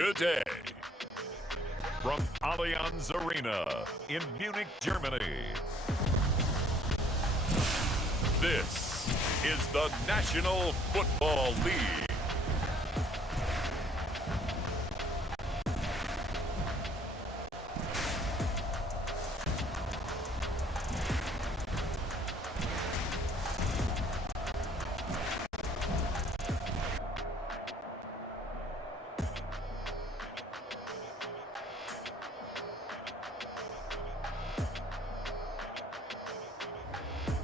today. From Allianz Arena in Munich, Germany. This is the National Football League.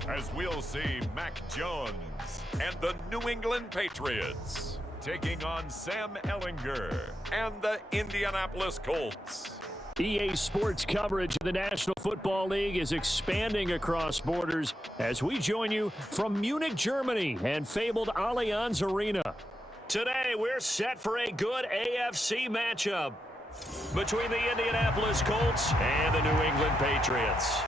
As we'll see Mac Jones and the New England Patriots taking on Sam Ehlinger and the Indianapolis Colts. EA Sports coverage of the National Football League is expanding across borders as we join you from Munich, Germany and fabled Allianz Arena. Today, we're set for a good AFC matchup between the Indianapolis Colts and the New England Patriots.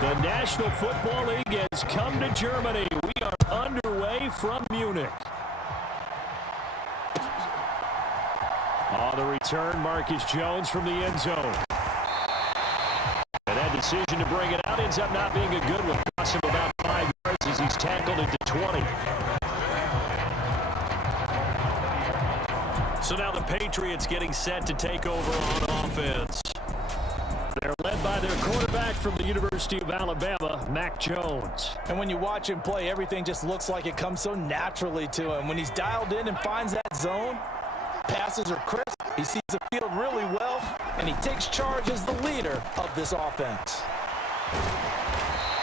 The National Football League has come to Germany. We are underway from Munich. On the return, Marcus Jones from the end zone. And that decision to bring it out ends up not being a good one. Cost him about 5 yards as he's tackled into 20. So now the Patriots getting set to take over on offense. They're led by their quarterback from the University of Alabama, Mac Jones. And when you watch him play, everything just looks like it comes so naturally to him. When he's dialed in and finds that zone, passes are crisp, he sees the field really well, and he takes charge as the leader of this offense.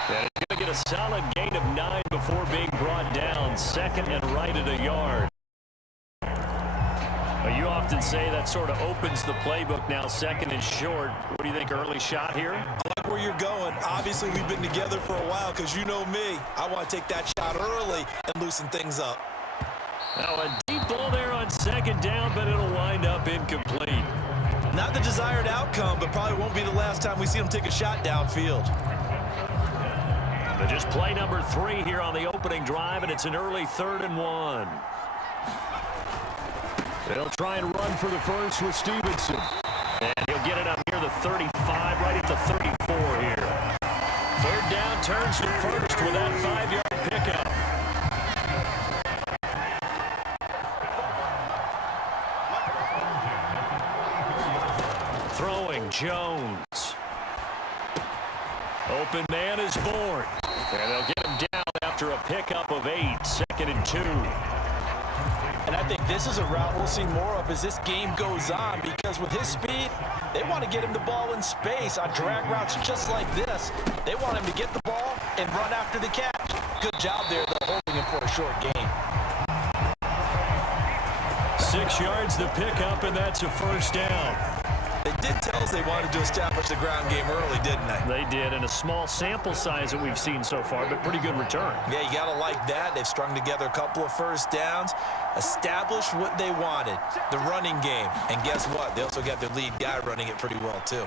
And he's going to get a solid gain of 9 before being brought down. Second and right at a yard. You often say that sort of opens the playbook now, second and short. What do you think, early shot here? I like where you're going. Obviously, we've been together for a while because you know me. I want to take that shot early and loosen things up. Now a deep ball there on second down, but it'll wind up incomplete. Not the desired outcome, but probably won't be the last time we see him take a shot downfield. But just play number 3 here on the opening drive, and it's an early 3rd and 1. They'll try and run for the first with Stevenson. And he'll get it up near the 35, right at the 34 here. 3rd down, turns to first with that 5-yard pickup. Throwing Jones. Open man is born. And they'll get him down after a pickup of 8, 2nd and 2. And I think this is a route we'll see more of as this game goes on, because with his speed, they want to get him the ball in space on drag routes just like this. They want him to get the ball and run after the catch. Good job there, though, holding him for a short gain. 6 yards the pickup, and that's a 1st down. They did tell us they wanted to establish the ground game early, didn't they? They did, and a small sample size that we've seen so far, but pretty good return. Yeah, you got to like that. They've strung together a couple of 1st downs, established what they wanted, the running game. And guess what? They also got their lead guy running it pretty well, too.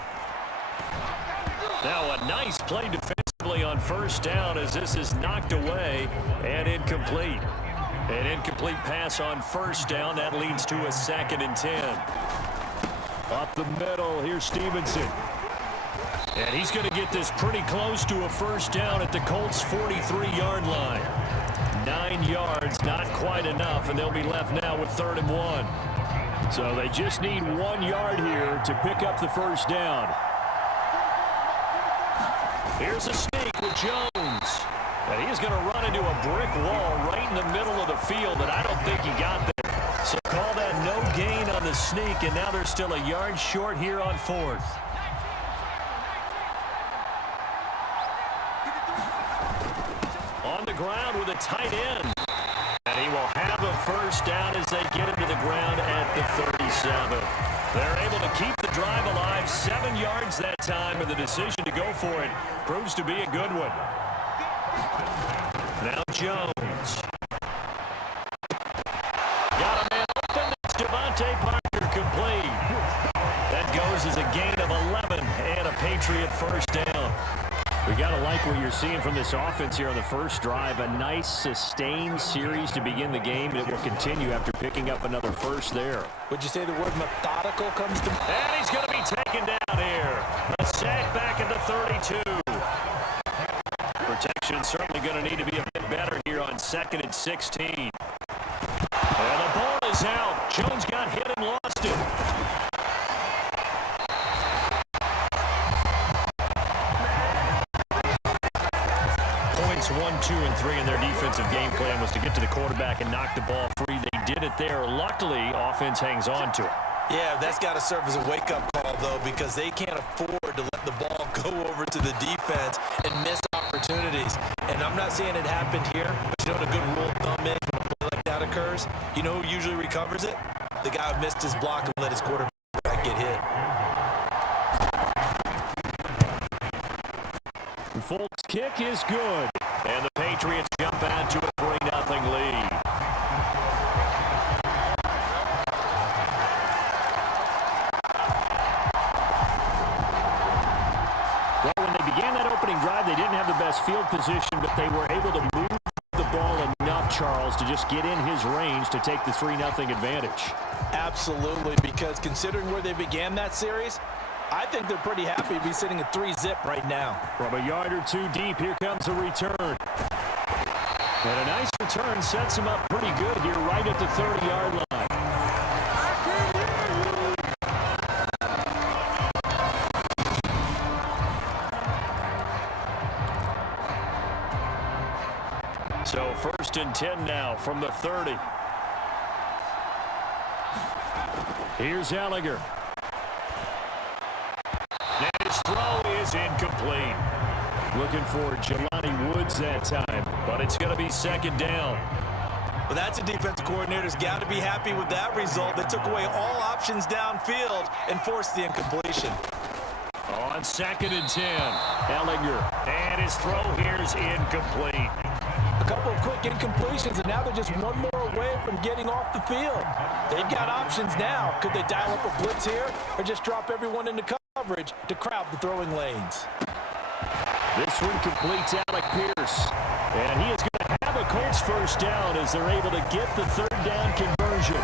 Now a nice play defensively on 1st down as this is knocked away and incomplete. An incomplete pass on 1st down. That leads to a 2nd and 10. Up the middle, here's Stevenson. And he's going to get this pretty close to a 1st down at the Colts' 43-yard line. 9 yards, not quite enough, and they'll be left now with 3rd and 1. So they just need 1 yard here to pick up the 1st down. Here's a sneak with Jones. And he's going to run into a brick wall right in the middle of the field, and I don't think he got there. So call that no gain on the sneak, and now they're still a yard short here on 4th. On the ground with a tight end. And he will have a 1st down as they get him to the ground at the 37. They're able to keep the drive alive, 7 yards that time, and the decision to go for it proves to be a good one. Now Jones. Got a man open. It's Devontae Parker complete. That goes as a gain of 11 and a Patriot 1st down. We got to like what you're seeing from this offense here on the first drive. A nice, sustained series to begin the game. It will continue after picking up another first there. Would you say the word methodical comes to mind? And he's going to be taken down here. A sack back at the 32. Protection certainly going to need to be a bit better here on 2nd and 16. And the ball is out. Jones got hit and lost it. Points 1, 2, and 3 in their defensive game plan was to get to the quarterback and knock the ball free. They did it there. Luckily, offense hangs on to it. Yeah, that's got to serve as a wake-up call, though, because they can't afford to let the ball go over to the defense and miss opportunities. And I'm not saying it happened here, but you know what a good rule of thumb is when a play like that occurs? You know who usually recovers it? The guy who missed his block and let his quarterback get hit. Folk's kick is good. And the Patriots jump out to a 3-0 lead. Well, when they began that opening drive, they didn't have the best field position, but they were able to move the ball enough, Charles, to just get in his range to take the 3-0 advantage. Absolutely, because considering where they began that series, I think they're pretty happy to be sitting at 3-zip right now. From a yard or two deep, here comes a return. And a nice return sets him up pretty good here right at the 30-yard line. So 1st and 10 now from the 30. Here's Ellinger. And his throw is incomplete. Looking for Jelani Woods that time, but it's going to be 2nd down. Well, that's a defensive coordinator's got to be happy with that result. They took away all options downfield and forced the incompletion. On 2nd and 10, Ellinger. And his throw here is incomplete. A couple of quick incompletions, and now they're just one more away from getting off the field. They've got options now. Could they dial up a blitz here or just drop everyone into coverage to crowd the throwing lanes? This one completes Alec Pierce. And he is going to have a Colts first down as they're able to get the 3rd down conversion.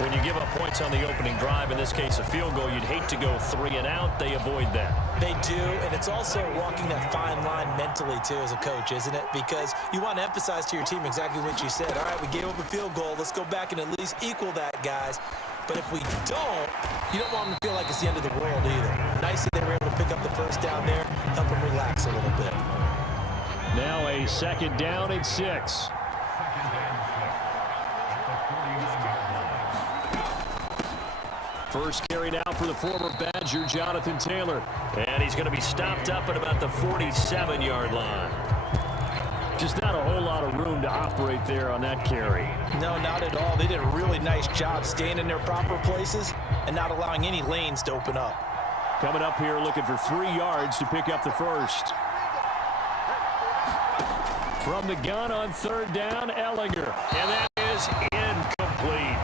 When you give up points on the opening drive, in this case a field goal, you'd hate to go 3 and out. They avoid that. They do, and it's also walking that fine line mentally, too, as a coach, isn't it? Because you want to emphasize to your team exactly what you said. All right, we gave up a field goal. Let's go back and at least equal that, guys. But if we don't, you don't want them to feel like it's the end of the world either. Nice that they were able to pick up the first down there, help them relax a little bit. Now a 2nd down and 6. First carried out for the former Badger, Jonathan Taylor. And he's going to be stopped up at about the 47-yard line. Just not a whole lot of room to operate there on that carry. No, not at all. They did a really nice job staying in their proper places and not allowing any lanes to open up. Coming up here looking for 3 yards to pick up the first. From the gun on 3rd down, Ellinger. And that is incomplete.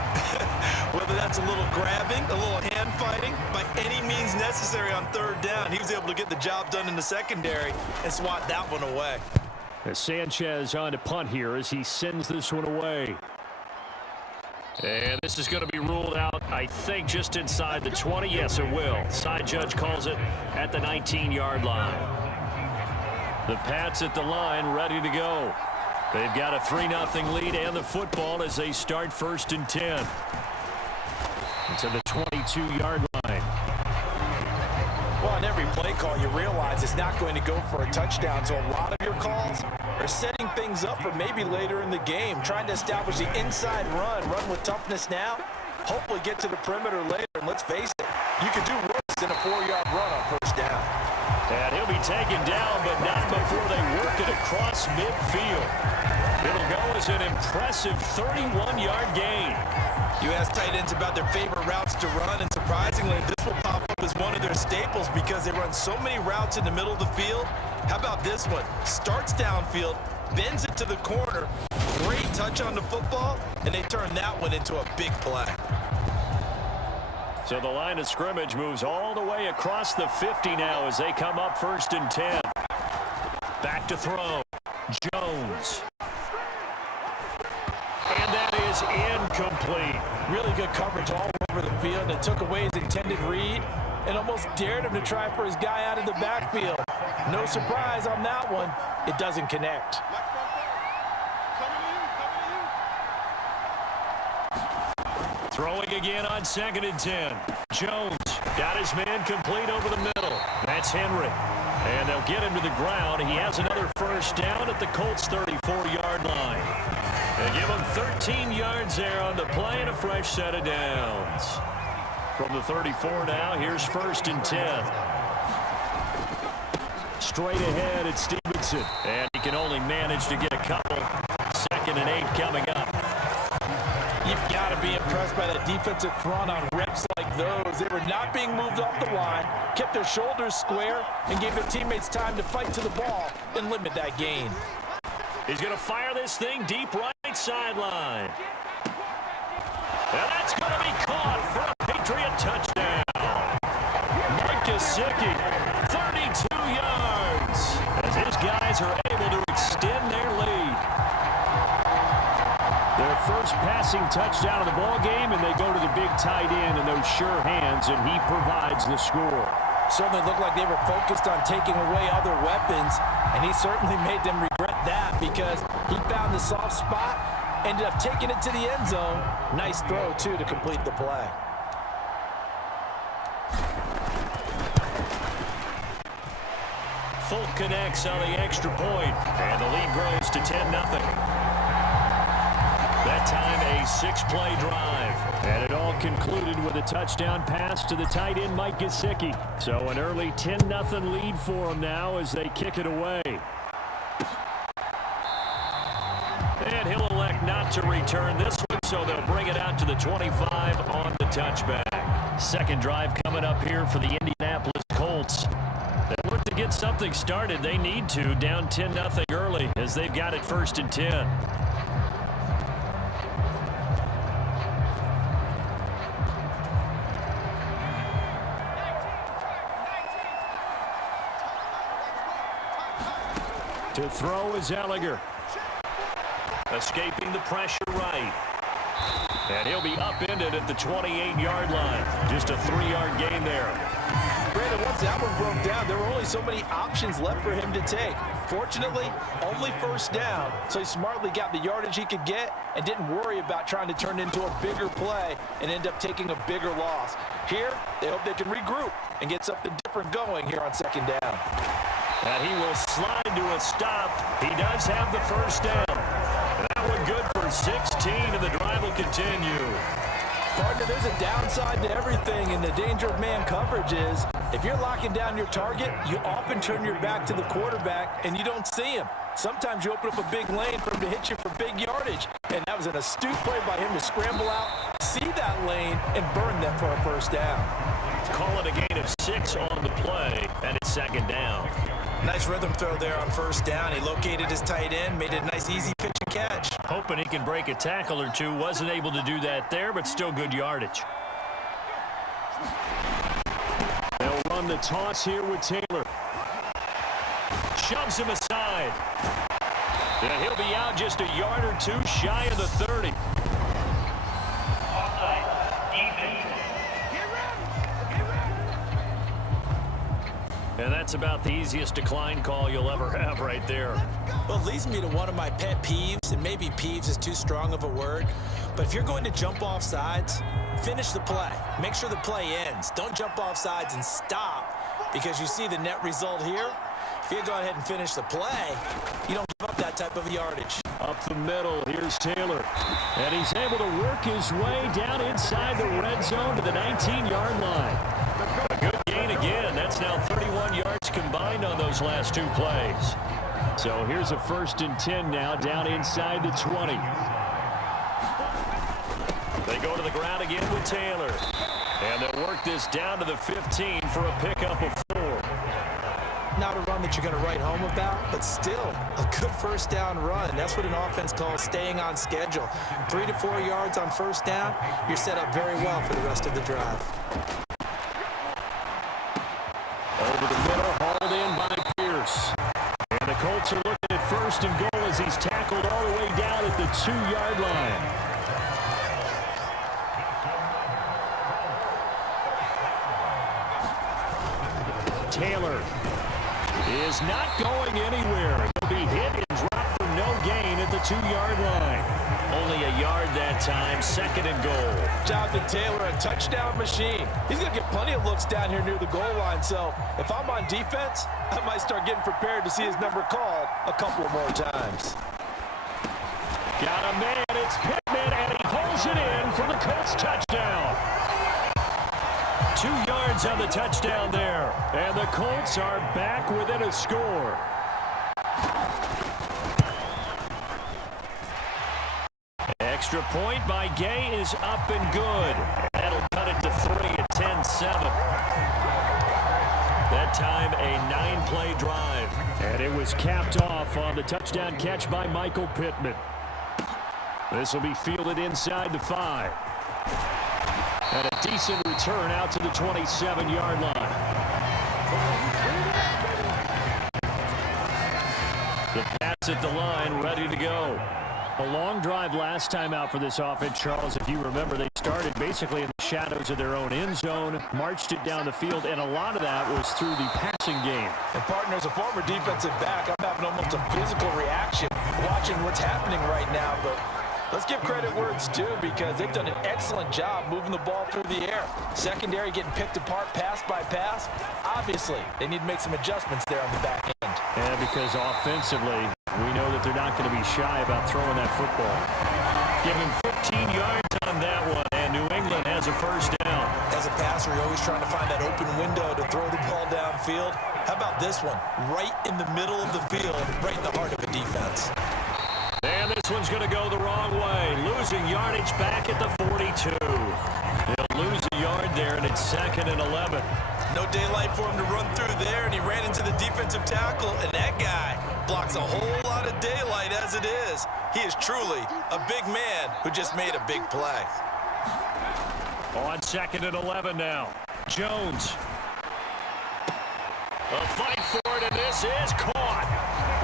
Whether that's a little grabbing, a little hand fighting, by any means necessary on 3rd down, he was able to get the job done in the secondary and swat that one away. As Sanchez on to punt here as he sends this one away. And this is going to be ruled out, I think, just inside the 20. Yes, it will. Side judge calls it at the 19-yard line. The Pats at the line, ready to go. They've got a 3-0 lead and the football as they start 1st and 10. To the 22-yard line. Well, on every play call, you realize it's not going to go for a touchdown, so a lot of your calls are setting things up for maybe later in the game, trying to establish the inside run with toughness now, hopefully get to the perimeter later, and let's face it, you could do worse than a 4-yard run on 1st down. And he'll be taken down, but not before they work it across midfield. It'll go as an impressive 31-yard gain. You ask tight ends about their favorite routes to run, and surprisingly, this will pop up as one of their staples because they run so many routes in the middle of the field. How about this one? Starts downfield, bends it to the corner, great touch on the football, and they turn that one into a big play. So the line of scrimmage moves all the way across the 50 now as they come up 1st and 10. back to throw. Jones. And that is incomplete. Really good coverage all over the field, and took away his intended read and almost dared him to try for his guy out of the backfield. No surprise on that one. It doesn't connect. Throwing again on 2nd and 10. Jones got his man complete over the middle. That's Henry. And they'll get him to the ground. He has another first down at the Colts' 34-yard line. They give him 13 yards there on the play and a fresh set of downs. From the 34 now, here's 1st and 10. Straight ahead, it's Stevenson. And he can only manage to get a couple. 2nd and 8 coming up. You've got to be impressed by that defensive front on reps like those. They were not being moved off the line, kept their shoulders square, and gave their teammates time to fight to the ball and limit that gain. He's going to fire this thing deep right sideline. And that's going to be caught for a Patriot touchdown. Gesicki, 32 yards, as his guys are able to extend their lead. Their first passing touchdown of the ball game, and they go to the big tight end in those sure hands, and he provides the score. Certainly looked like they were focused on taking away other weapons, and he certainly made them regret that because he found the soft spot, ended up taking it to the end zone. Nice throw, too, to complete the play. Folk connects on the extra point, and the lead grows to 10-0. That time a 6-play drive, and it all concluded with a touchdown pass to the tight end Mike Gesicki. So an early 10-0 lead for them now as they kick it away. And he'll elect not to return this one, so they'll bring it out to the 25 on the touchback. Second drive coming up here for the Indianapolis Colts. They look to get something started. They need to, down 10-0 early as they've got it 1st and 10. To throw is Ellinger. Escaping the pressure right. And he'll be upended at the 28-yard line. Just a 3-yard gain there. Brandon, once that one broke down, there were only so many options left for him to take. Fortunately, only 1st down, so he smartly got the yardage he could get and didn't worry about trying to turn it into a bigger play and end up taking a bigger loss. Here, they hope they can regroup and get something different going here on 2nd down. And he will slide to a stop. He does have the first down. And that one good for 16, and the drive will continue. Partner, there's a downside to everything, and the danger of man coverage is if you're locking down your target, you often turn your back to the quarterback, and you don't see him. Sometimes you open up a big lane for him to hit you for big yardage, and that was an astute play by him to scramble out, see that lane, and burn them for a first down. Call it a gain of 6 on the play, and it's 2nd down. Nice rhythm throw there on 1st down. He located his tight end, made it a nice easy pitch and catch. Hoping he can break a tackle or two. Wasn't able to do that there, but still good yardage. They'll run the toss here with Taylor. Shoves him aside. And he'll be out just a yard or two shy of the 30. And that's about the easiest decline call you'll ever have right there. Well, it leads me to one of my pet peeves, and maybe peeves is too strong of a word, but if you're going to jump off sides, finish the play. Make sure the play ends. Don't jump off sides and stop, because you see the net result here. If you go ahead and finish the play, you don't give up that type of yardage. Up the middle, here's Taylor. And he's able to work his way down inside the red zone to the 19-yard line. A good gain again. That's now 31 yards combined on those last 2 plays. So here's a 1st and 10 now down inside the 20. They go to the ground again with Taylor. And they'll work this down to the 15 for a pickup of 4. Not a run that you're going to write home about, but still a good 1st down run. That's what an offense calls staying on schedule. 3 to 4 yards on 1st down, you're set up very well for the rest of the drive. Over the middle, hauled in by Pierce. And the Colts are 2-yard line. Taylor is not going anywhere. He'll be hit and dropped for no gain at the 2-yard line. Only a yard that time, 2nd and goal. Jonathan Taylor, a touchdown machine. He's going to get plenty of looks down here near the goal line, so if I'm on defense, I might start getting prepared to see his number called a couple of more times. Got a man, it's Pittman, and he pulls it in for the Colts touchdown. 2 yards on the touchdown there, and the Colts are back within a score. Extra point by Gay is up and good. That'll cut it to 3 at 10-7. That time a 9-play drive. And it was capped off on the touchdown catch by Michael Pittman. This will be fielded inside the 5. And a decent return out to the 27-yard line. The pass at the line, ready to go. A long drive last time out for this offense, Charles. If you remember, they started basically in the shadows of their own end zone, marched it down the field, and a lot of that was through the passing game. And, partner, as a former defensive back, I'm having almost a physical reaction watching what's happening right now. But let's give credit where it's due, because they've done an excellent job moving the ball through the air. Secondary getting picked apart pass by pass. Obviously, they need to make some adjustments there on the back end. Yeah, because offensively, we know that they're not going to be shy about throwing that football. Give him 15 yards on that one, and New England has a first down. As a passer, you're always trying to find that open window to throw the ball downfield. How about this one? Right in the middle of the field, right in the heart of a defense. And this one's going to go the wrong way. Losing yardage back at the 42. They'll lose a yard there, and it's 2nd and 11. No daylight for him to run through there, and he ran into the defensive tackle, and that guy blocks a whole lot of daylight as it is. He is truly a big man who just made a big play. On 2nd and 11 now. Jones. A fight for it, and this is caught.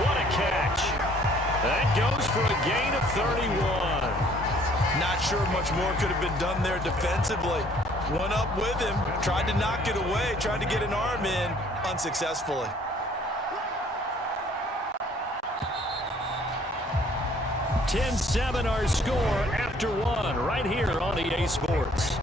What a catch. That goes for a gain of 31. Not sure much more could have been done there defensively. Went up with him, tried to knock it away, tried to get an arm in, unsuccessfully. $10-7 our score after 1 right here on EA Sports.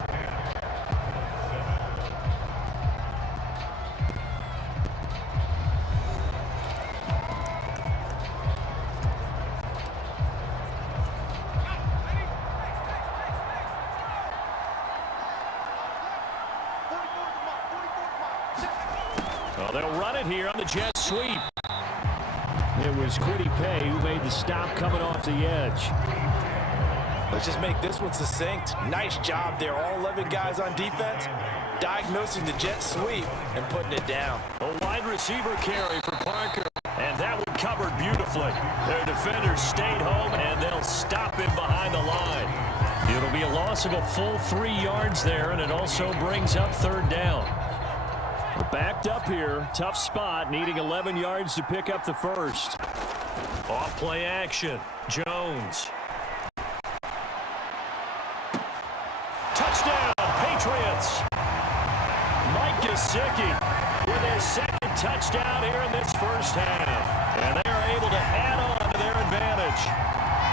Well, they'll run it here on the jet sweep. It was Kwity Paye who made the stop coming off the edge. Let's just make this one succinct. Nice job there. All 11 guys on defense diagnosing the jet sweep and putting it down. A wide receiver carry for Parker, and that one covered beautifully. Their defenders stayed home, and they'll stop him behind the line. It'll be a loss of a full 3 yards there, and it also brings up 3rd down. We're backed up here. Tough spot, needing 11 yards to pick up the first. Off play action. Jones. Touchdown, Patriots. Mike Gesicki with his 2nd touchdown here in this first half. And they are able to add on to their advantage.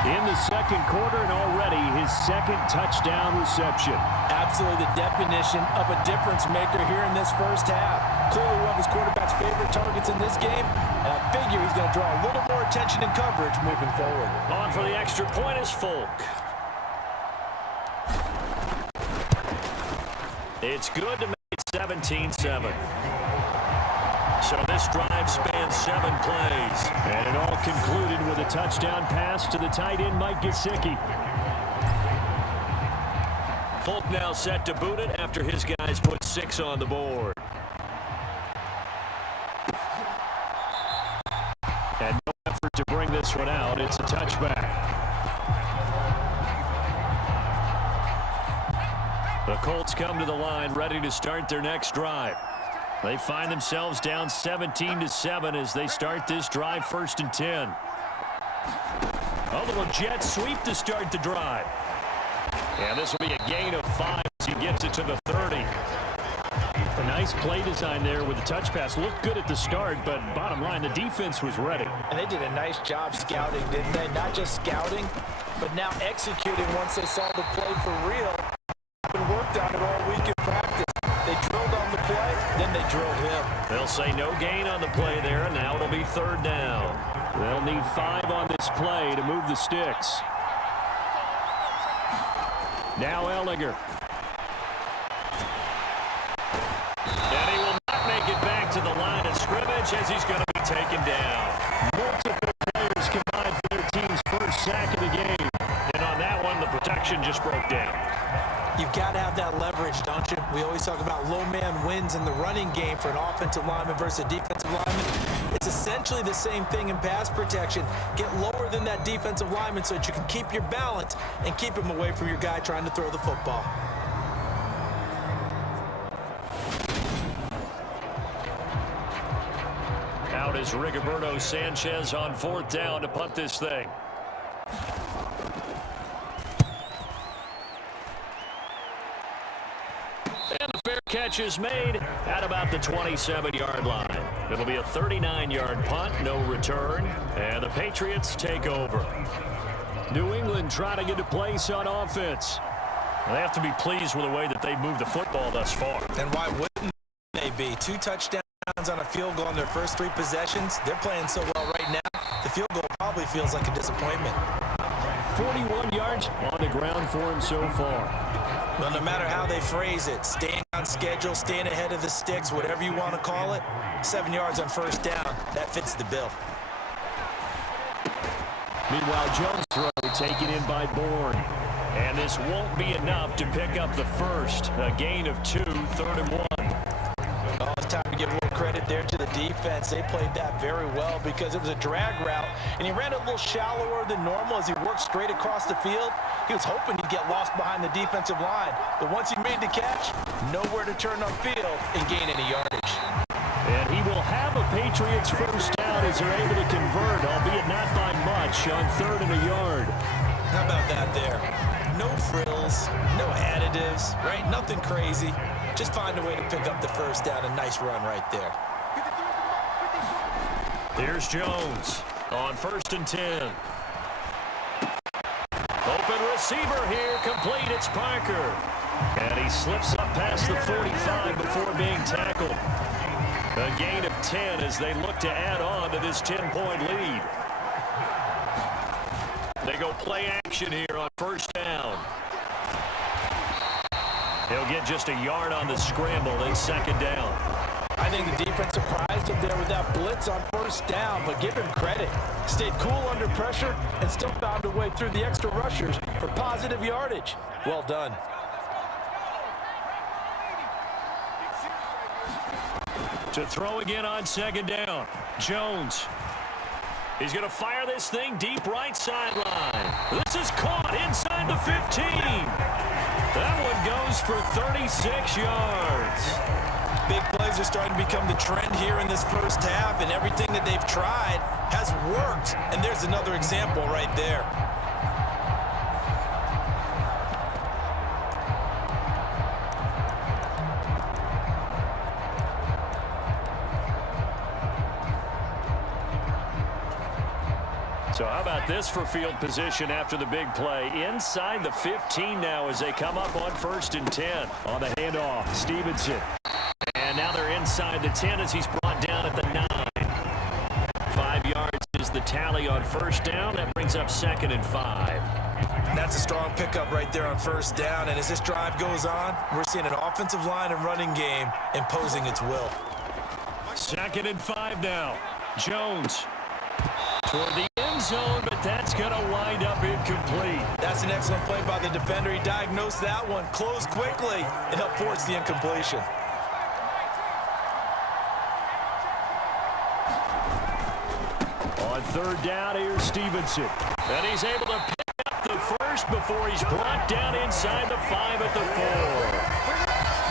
In the 2nd quarter, and already his 2nd touchdown reception. Absolutely the definition of a difference maker here in this first half. Clearly one of his quarterback's favorite targets in this game, and I figure he's going to draw a little more attention and coverage moving forward. On for the extra point is Folk. It's good to make it 17-7. So this drive spans 7 plays. And it all concluded with a touchdown pass to the tight end, Mike Gesicki. Folk now set to boot it after his guys put 6 on the board. And no effort to bring this one out. It's a touchback. The Colts come to the line ready to start their next drive. They find themselves down 17-7 as they start this drive 1st and 10. A little jet sweep to start the drive. And this will be a gain of 5 as he gets it to the 30. A nice play design there with the touch pass. Looked good at the start, but bottom line, the defense was ready. And they did a nice job scouting, didn't they? Not just scouting, but now executing once they saw the play for real. Been worked on it all week in practice. They drilled on the play, then they drilled him. They'll say no gain on the play there, and now it'll be 3rd down. They'll need 5 on this play to move the sticks. Now Ellinger. And he will not make it back to the line of scrimmage as he's going to be taken down. Multiple players combined for their team's first sack of the game. And on that one, the protection just broke down. You've got to have that leverage, don't you? We always talk about low man wins in the running game for an offensive lineman versus a defensive lineman. It's essentially the same thing in pass protection. Get lower than that defensive lineman so that you can keep your balance and keep him away from your guy trying to throw the football. Out is Rigoberto Sanchez on 4th down to punt this thing. And the fair catch is made at about the 27-yard line. It'll be a 39-yard punt, no return, and the Patriots take over. New England trying to get a place on offense. They have to be pleased with the way that they've moved the football thus far. And why wouldn't they be? 2 touchdowns on a field goal in their first 3 possessions. They're playing so well right now, the field goal probably feels like a disappointment. 41 yards on the ground for him so far. Well, no matter how they phrase it, staying on schedule, staying ahead of the sticks, whatever you want to call it, 7 yards on 1st down, that fits the bill. Meanwhile, Jones' throw taken in by Bourne. And this won't be enough to pick up the first. A gain of 2, 3rd and 1. Oh, it's time to give a little credit there to the defense. They played that very well because it was a drag route, and he ran a little shallower than normal as he worked straight across the field. He was hoping he'd get lost behind the defensive line, but once he made the catch, nowhere to turn upfield and gain any yardage. And he will have a Patriots first down as they're able to convert, albeit not by much, on 3rd and a yard. How about that there? No frills, no additives, right? Nothing crazy. Just find a way to pick up the first down. A nice run right there. Here's Jones on 1st and 10. Open receiver here, complete. It's Parker. And he slips up past the 45 before being tackled. A gain of 10 as they look to add on to this 10-point lead. They go play action here on 1st down. He'll get just a yard on the scramble in 2nd down. I think the defense surprised him there with that blitz on 1st down, but give him credit. Stayed cool under pressure and still found a way through the extra rushers for positive yardage. Well done. To throw again on 2nd down. Jones. He's going to fire this thing deep right sideline. This is caught inside the 15. That one goes for 36 yards. Big plays are starting to become the trend here in this first half, and everything that they've tried has worked. And there's another example right there. So how about this for field position after the big play? Inside the 15 now as they come up on 1st and 10 on the handoff. Stevenson. And now they're inside the 10 as he's brought down at the 9. 5 yards is the tally on 1st down. That brings up 2nd and 5. That's a strong pickup right there on 1st down. And as this drive goes on, we're seeing an offensive line and running game imposing its will. 2nd and 5 now. Jones toward the end zone, but that's going to wind up incomplete. That's an excellent play by the defender. He diagnosed that one, closed quickly, and helped force the incompletion. On 3rd down, here's Stevenson. And he's able to pick up the first before he's brought down inside the 5 at the 4.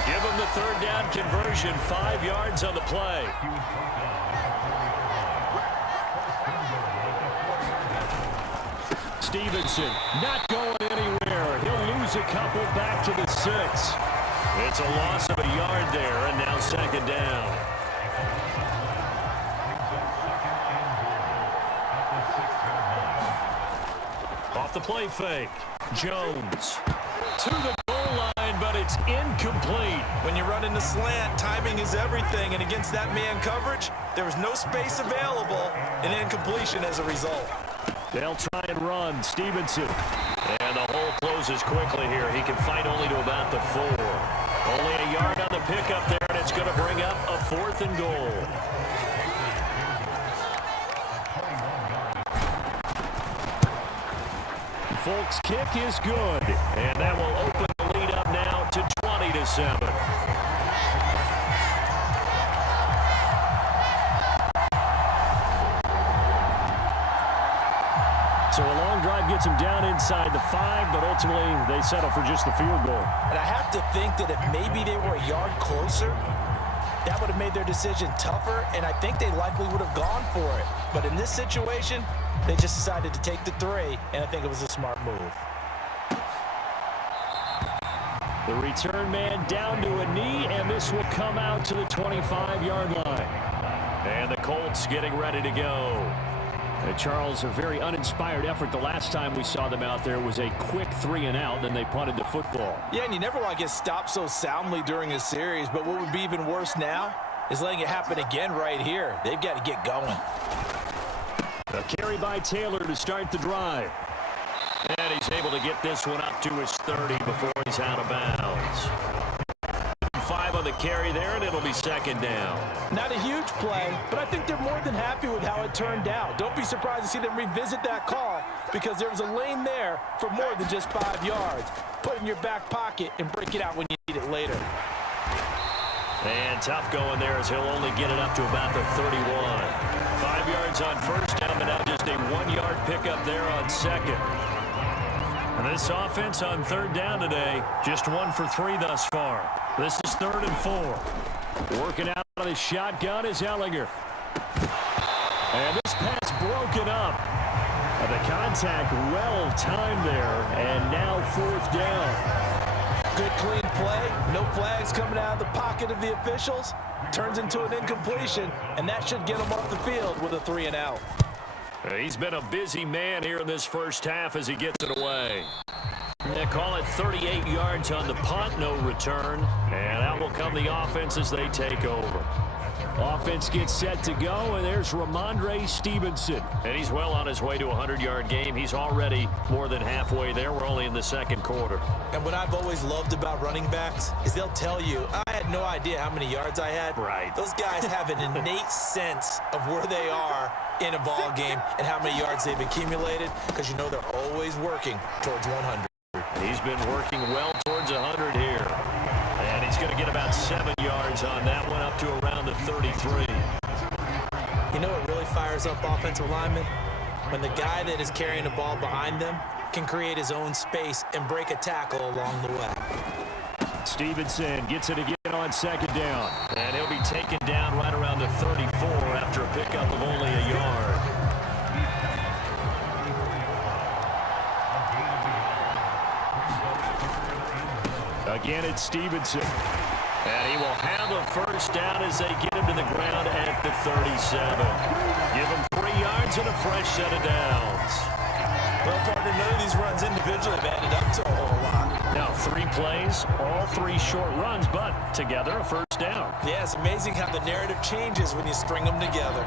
Give him the 3rd down conversion, 5 yards on the play. Stevenson, not going anywhere. He'll lose a couple back to the 6. It's a loss of a yard there, and now second down. Off the play fake. Jones to the goal line, but it's incomplete. When you run in the slant, timing is everything, and against that man coverage, there was no space available, and incompletion as a result. They'll try and run. Stevenson. And the hole closes quickly here. He can fight only to about the 4. Only a yard on the pickup there, and it's going to bring up a 4th and goal. Folk's kick is good, and that will open the lead up now to 20-7. So a long drive gets them down inside the 5, but ultimately they settle for just the field goal. And I have to think that if maybe they were a yard closer, that would have made their decision tougher, and I think they likely would have gone for it. But in this situation, they just decided to take the 3, and I think it was a smart move. The return man down to a knee, and this will come out to the 25-yard line. And the Colts getting ready to go. Charles, a very uninspired effort. The last time we saw them out there was a quick 3-and-out, then they punted the football. Yeah, and you never want to get stopped so soundly during a series, but what would be even worse now is letting it happen again right here. They've got to get going. A carry by Taylor to start the drive. And he's able to get this one up to his 30 before he's out of bounds. 5 on the carry there, and it'll be second down. Not a huge play, but I think they're more than happy with how it turned out. Don't be surprised to see them revisit that call because there was a lane there for more than just 5 yards. Put it in your back pocket and break it out when you need it later. And tough going there as he'll only get it up to about the 31. 5 yards on first down, but now just a 1-yard pickup there on second. And this offense on third down today, just 1 for 3 thus far. This is 3rd and 4. Working out of the shotgun is Ellinger. And this pass broken up. The contact well timed there, and now 4th down. Good clean play, no flags coming out of the pocket of the officials. Turns into an incompletion, and that should get him off the field with a 3-and-out. He's been a busy man here in this first half as he gets it away. They call it 38 yards on the punt, no return. And out will come the offense as they take over. Offense gets set to go, and there's Ramondre Stevenson. And he's well on his way to a 100-yard game. He's already more than halfway there. We're only in the second quarter. And what I've always loved about running backs is they'll tell you, I had no idea how many yards I had. Right. Those guys have an innate sense of where they are in a ball game and how many yards they've accumulated because you know they're always working towards 100. He's been working well towards 100 here. And he's going to get about 7 yards on that one, up to around the 33. You know what really fires up offensive linemen? When the guy that is carrying the ball behind them can create his own space and break a tackle along the way. Stevenson gets it again on second down. And he'll be taken down right around the 34 after a pickup of only a yard. Again, it's Stevenson. And he will have a first down as they get him to the ground at the 37. Give him 3 yards and a fresh set of downs. Well, partner, none of these runs individually have added up to a whole lot. Now, 3 plays, all 3 short runs, but together a first down. Yeah, it's amazing how the narrative changes when you string them together.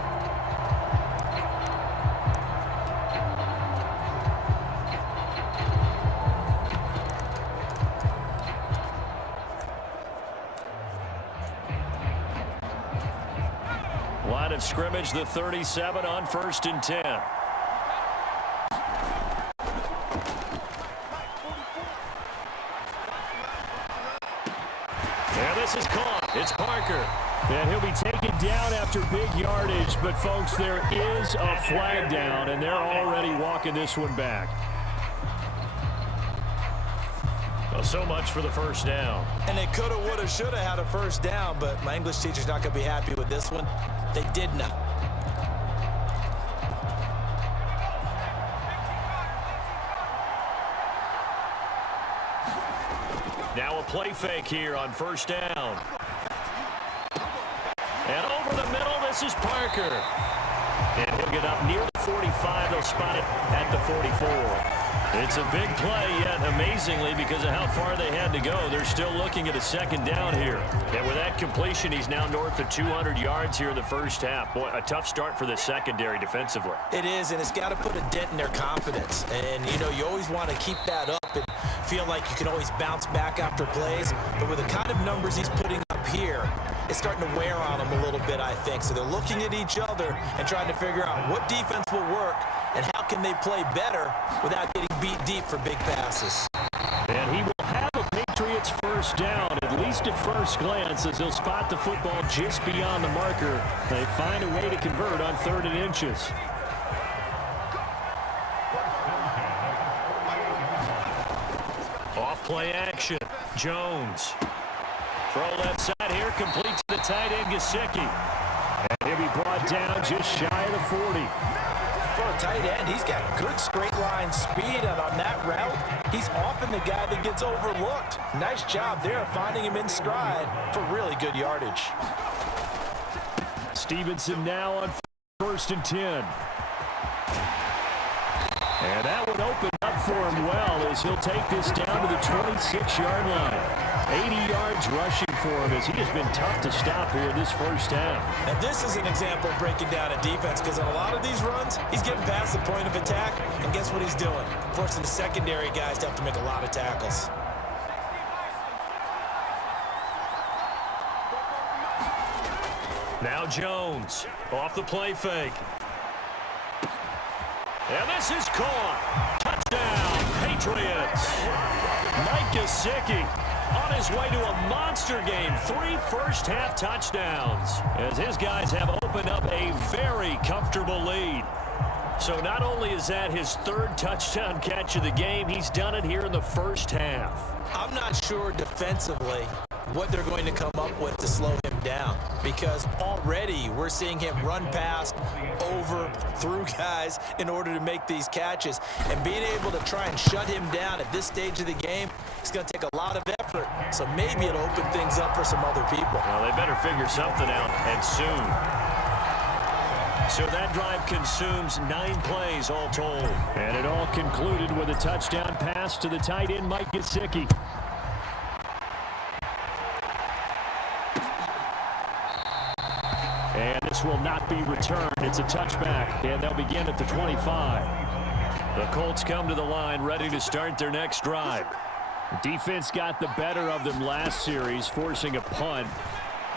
Line of scrimmage, the 37 on 1st and 10. And this is caught. It's Parker. And he'll be taken down after big yardage. But, folks, there is a flag down, and they're already walking this one back. Well, so much for the first down. And they coulda, woulda, shoulda had a first down, but my English teacher's not going to be happy with this one. They did not. Now a play fake here on first down. And over the middle, this is Parker. And he'll get up near the 45. They'll spot it at the 44. It's a big play, yet amazingly, because of how far they had to go, they're still looking at a second down here. And with that completion, he's now north of 200 yards here in the first half. Boy, a tough start for the secondary defensively. It is, and it's got to put a dent in their confidence. And, you know, you always want to keep that up and feel like you can always bounce back after plays. But with the kind of numbers he's putting up here, it's starting to wear on them a little bit, I think. So they're looking at each other and trying to figure out what defense will work and how can they play better without getting beat deep for big passes. And he will have a Patriots first down, at least at first glance, as he'll spot the football just beyond the marker. They find a way to convert on 3rd and inches. Off play action. Jones. Throw left side here, complete to the tight end, Gesicki. And he'll be brought down just shy of the 40. For a tight end, he's got good straight line speed, and on that route, he's often the guy that gets overlooked. Nice job there finding him in stride for really good yardage. Stevenson now on 1st and 10. And that would open up for him well as he'll take this down to the 26-yard line. 80 yards rushing for him as he has been tough to stop here in this first half. And this is an example of breaking down a defense, because on a lot of these runs, he's getting past the point of attack, and guess what he's doing? Forcing the secondary guys to have to make a lot of tackles. Now Jones off the play fake. And this is caught. Touchdown, Patriots. Mike Gesicki on his way to a monster game. 3 first-half touchdowns as his guys have opened up a very comfortable lead. So not only is that his 3rd touchdown catch of the game, he's done it here in the first half. I'm not sure defensively what they're going to come up with to slow him down, because already we're seeing him run past, over, through guys in order to make these catches. And being able to try and shut him down at this stage of the game, it's going to take a lot of effort. So maybe it'll open things up for some other people. Well, they better figure something out, and soon. So that drive consumes 9 plays all told. And it all concluded with a touchdown pass to the tight end, Mike Gesicki. And this will not be returned. It's a touchback, and they'll begin at the 25. The Colts come to the line ready to start their next drive. Defense got the better of them last series, forcing a punt.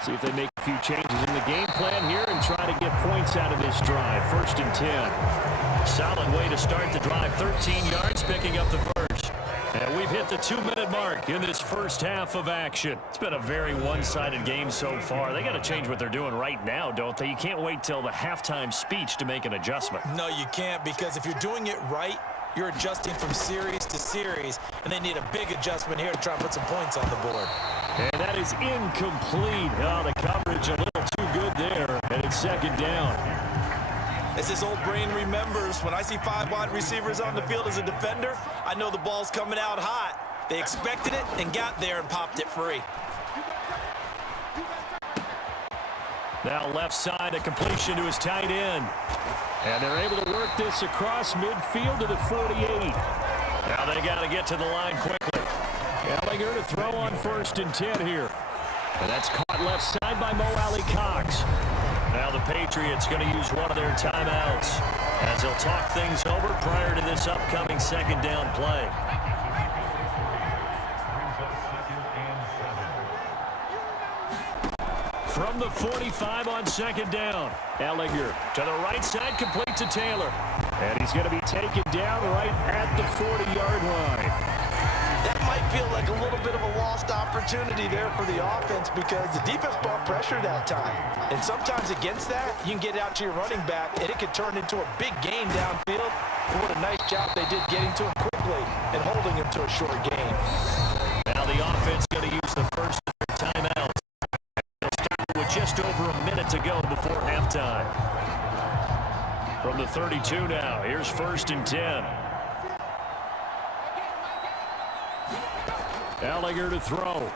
See if they make a few changes in the game plan here and try to get points out of this drive. 1st and 10. Solid way to start the drive. 13 yards, picking up the first. And we've hit the 2-minute mark in this first half of action. It's been a very one-sided game so far. They got to change what they're doing right now, don't they? You can't wait till the halftime speech to make an adjustment. No, you can't, because if you're doing it right, you're adjusting from series to series, and they need a big adjustment here to try and put some points on the board. And that is incomplete. Oh, the coverage a little too good there, and it's 2nd down. As his old brain remembers, when I see 5 wide receivers on the field as a defender, I know the ball's coming out hot. They expected it and got there and popped it free. Now left side, a completion to his tight end. And they're able to work this across midfield to the 48. Now they got to get to the line quickly. Ellinger to throw on 1st and 10 here. And that's caught left side by Mo Alley Cox. Now the Patriots going to use one of their timeouts as they'll talk things over prior to this upcoming 2nd down play. From the 45 on 2nd down. Ellinger to the right side, complete to Taylor. And he's going to be taken down right at the 40-yard line. That might feel like a little bit of a lost opportunity there for the offense, because the defense brought pressure that time. And sometimes against that, you can get out to your running back, and it could turn into a big gain downfield. And what a nice job they did getting to him quickly and holding him to a short gain. Now the offense going to use the first of their timeouts. They'll start with just over a minute to go before halftime. From the 32 now, here's 1st and 10. Ellinger to throw.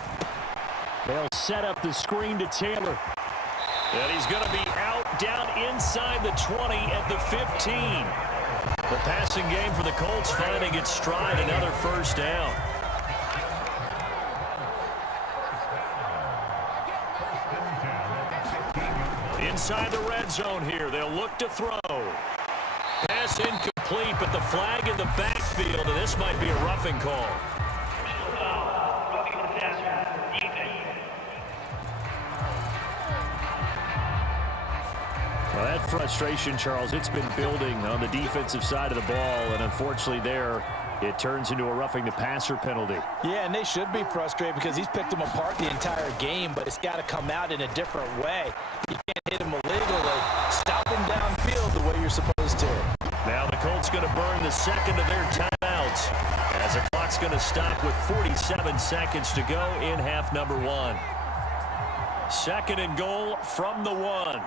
They'll set up the screen to Taylor. And he's going to be out down inside the 20 at the 15. The passing game for the Colts finding its stride, another first down. Inside the red zone here, they'll look to throw. Pass incomplete, but the flag in the backfield, and this might be a roughing call. Well, that frustration, Charles, it's been building on the defensive side of the ball, and unfortunately there, it turns into a roughing the passer penalty. Yeah, and they should be frustrated because he's picked them apart the entire game, but it's got to come out in a different way. You can't hit him illegally. Stop him downfield the way you're supposed to. Now the Colts going to burn the second of their timeouts as the clock's going to stop with 47 seconds to go in half number 1. Second and goal from the 1.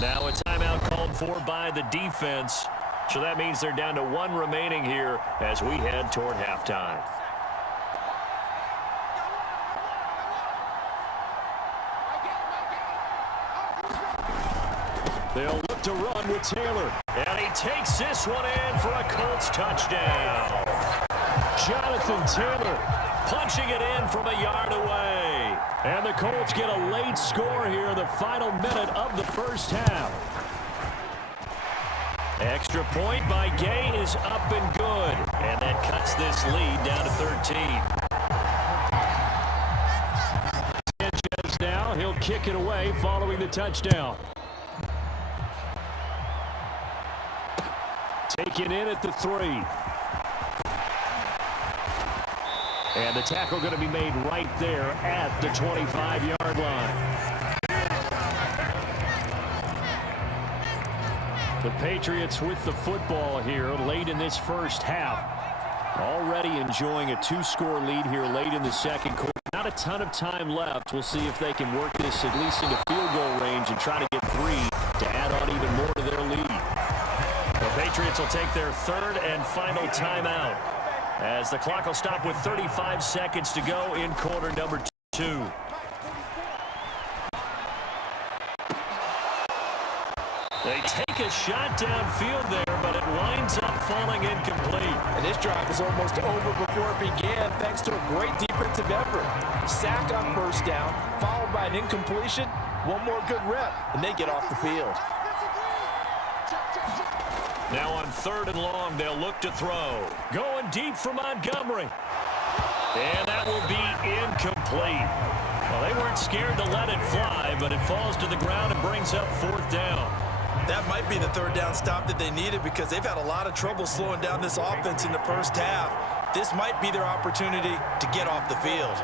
Now a timeout called for by the defense. So that means they're down to 1 remaining here as we head toward halftime. They'll look to run with Taylor. And he takes this one in for a Colts touchdown. Jonathan Taylor punching it in from a yard away. And the Colts get a late score here in the final minute of the first half. Extra point by Gay is up and good. And that cuts this lead down to 13. Sanchez now, he'll kick it away following the touchdown. Taken in at the 3. And the tackle going to be made right there at the 25-yard line. The Patriots with the football here late in this first half. Already enjoying a 2-score lead here late in the second quarter. Not a ton of time left. We'll see if they can work this at least into field goal range and try to get 3 to add on even more to their lead. The Patriots will take their third and final timeout as the clock will stop with 35 seconds to go in quarter number 2. They take a shot downfield there, but it winds up falling incomplete. And this drive is almost over before it began thanks to a great defensive effort. Sack on first down, followed by an incompletion. One more good rep, and they get off the field. Now on third and long, they'll look to throw. Going deep for Montgomery. And that will be incomplete. Well, they weren't scared to let it fly, but it falls to the ground and brings up 4th down. That might be the third down stop that they needed because they've had a lot of trouble slowing down this offense in the first half. This might be their opportunity to get off the field.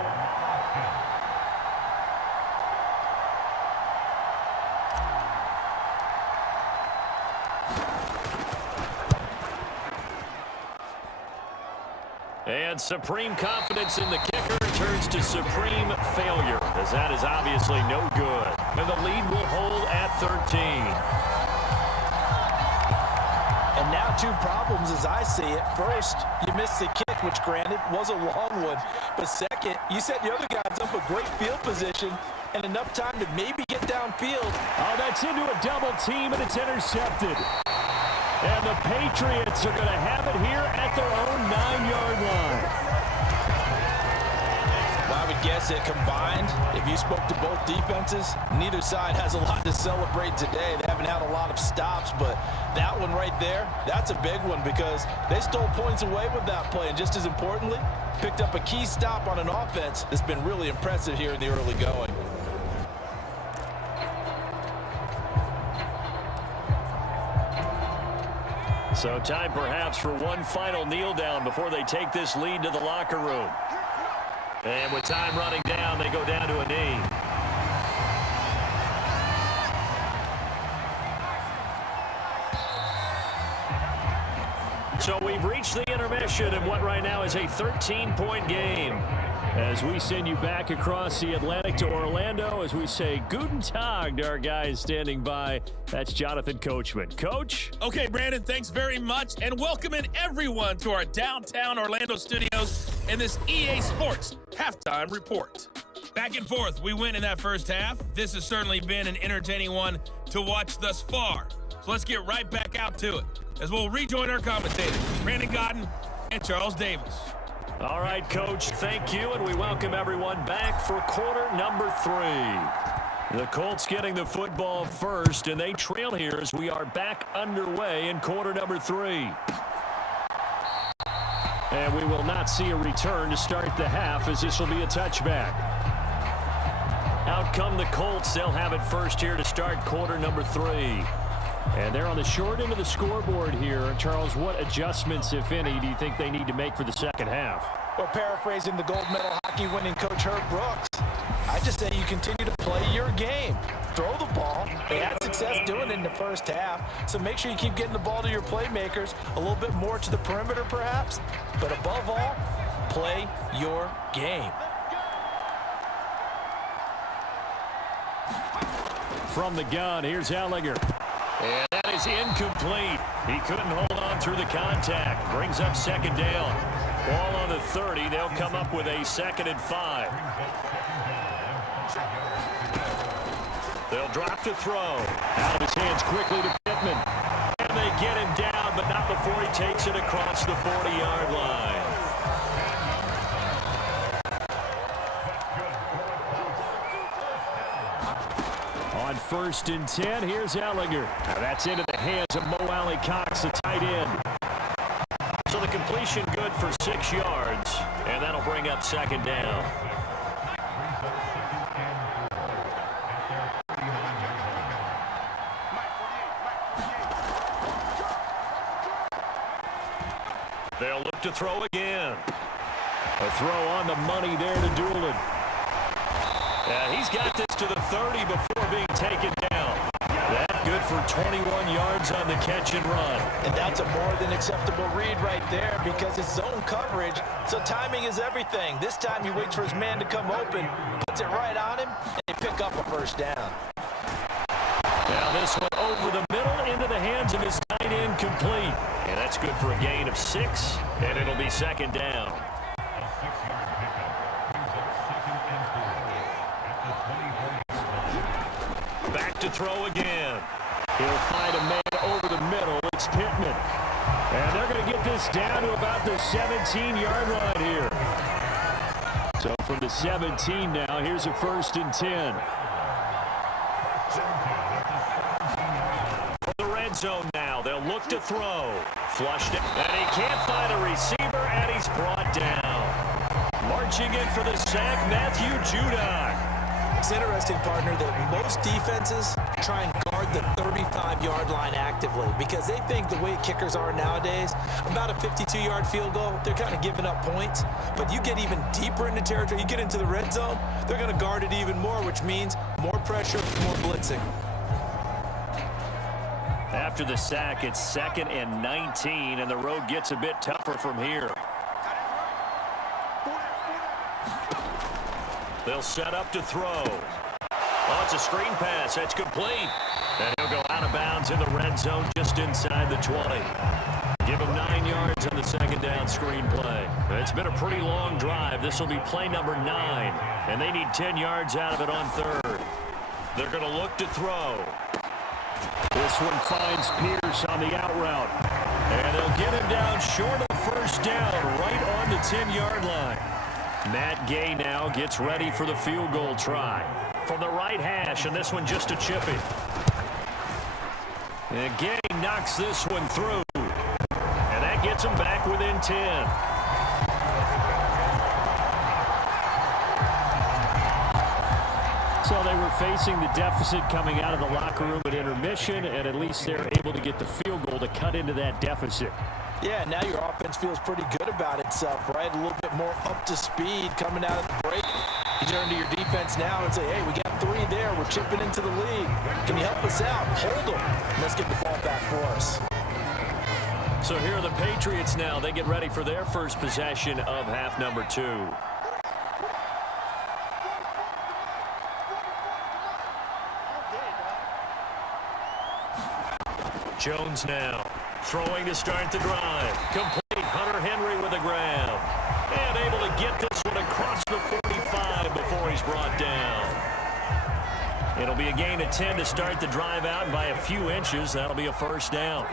And supreme confidence in the kicker turns to supreme failure, as that is obviously no good. And the lead will hold at 13. And now 2 problems as I see it. First, you missed the kick, which granted was a long one. But second, you set the other guys up a great field position and enough time to maybe get downfield. Oh, that's into a double team, and it's intercepted. And the Patriots are going to have it here at their own 9-yard line. Well, I would guess that combined, if you spoke to both defenses, neither side has a lot to celebrate today. They haven't had a lot of stops, but that one right there, that's a big one because they stole points away with that play. And just as importantly, picked up a key stop on an offense that's been really impressive here in the early going. So time perhaps for one final kneel down before they take this lead to the locker room. And with time running down, they go down to a knee. So we've reached the intermission in what right now is a 13-point game. As we send you back across the Atlantic to Orlando, as we say Guten Tag to our guys standing by. That's Jonathan Coachman. Coach? Okay, Brandon, thanks very much, and welcome in everyone to our downtown Orlando studios. in this EA Sports Halftime Report. Back and forth, we win in that first half. This has certainly been an entertaining one to watch thus far. So let's get right back out to it as we'll rejoin our commentators, Brandon Godden and Charles Davis. All right, Coach, thank you, and we welcome everyone back for quarter number 3. The Colts getting the football first, and they trail here as we are back underway in quarter number 3. And we will not see a return to start the half, as this will be a touchback. Out come the Colts. They'll have it first here to start quarter number 3. And they're on the short end of the scoreboard here. Charles, what adjustments, if any, do you think they need to make for the second half? Well, paraphrasing the gold medal hockey winning coach Herb Brooks, I just say you continue to play your game. Throw the ball. They had success doing it in the first half, so make sure you keep getting the ball to your playmakers, a little bit more to the perimeter perhaps, but above all, play your game. From the gun, here's Ellinger. And that is incomplete. He couldn't hold on through the contact. Brings up second down. Ball on the 30. They'll come up with a 2nd and 5. They'll drop to throw. Out of his hands quickly to Pittman. And they get him down, but not before he takes it across the 40-yard line. On 1st and 10, here's Ellinger. Now that's into the hands of Mo Alley-Cox, the tight end. So the completion good for 6 yards, and that'll bring up 2nd down. They'll look to throw again. A throw on the money there to Doolin. He's got this to the 30 before being taken down. That good for 21 yards on the catch and run. And that's a more than acceptable read right there because it's zone coverage, so timing is everything. This time he waits for his man to come open, puts it right on him, and they pick up a 1st down. Now this one over the middle into the hands of his tight end complete. And that's good for a gain of 6, and it'll be 2nd down. Back to throw again. He'll find a man over the middle. It's Pittman. And they're going to get this down to about the 17-yard line here. So from the 17 now, here's a 1st and 10. From the red zone now, they'll look to throw. Flushed it, and he can't find a receiver, and he's brought down. Marching in for the sack, Matthew Judon. It's interesting, partner, that most defenses try and guard the 35-yard line actively because they think the way kickers are nowadays, about a 52-yard field goal, they're kind of giving up points. But you get even deeper into territory, you get into the red zone, they're going to guard it even more, which means more pressure, more blitzing. After the sack, it's 2nd and 19, and the road gets a bit tougher from here. They'll set up to throw. Oh, it's a screen pass. That's complete. And he'll go out of bounds in the red zone just inside the 20. Give him 9 yards on the 2nd down screen play. It's been a pretty long drive. This will be play number 9, and they need 10 yards out of it on 3rd. They're going to look to throw. This one finds Pierce on the out route. And they'll get him down short of 1st down, right on the 10-yard line. Matt Gay now gets ready for the field goal try. From the right hash, and this one just a chippy. And Gay knocks this one through. And that gets him back within 10. So they were facing the deficit coming out of the locker room at intermission, and at least they're able to get the field goal to cut into that deficit. Yeah, now your offense feels pretty good about itself, right? A little bit more up to speed coming out of the break. You turn to your defense now and say, hey, we got 3 there. We're chipping into the lead. Can you help us out? Hold them. Let's get the ball back for us. So here are the Patriots now. They get ready for their first possession of half number 2. Jones now throwing to start the drive. Complete. Hunter Henry with a grab. And able to the 45 before he's brought down. It'll be a gain of 10 to start the drive out, and by a few inches, that'll be a first down.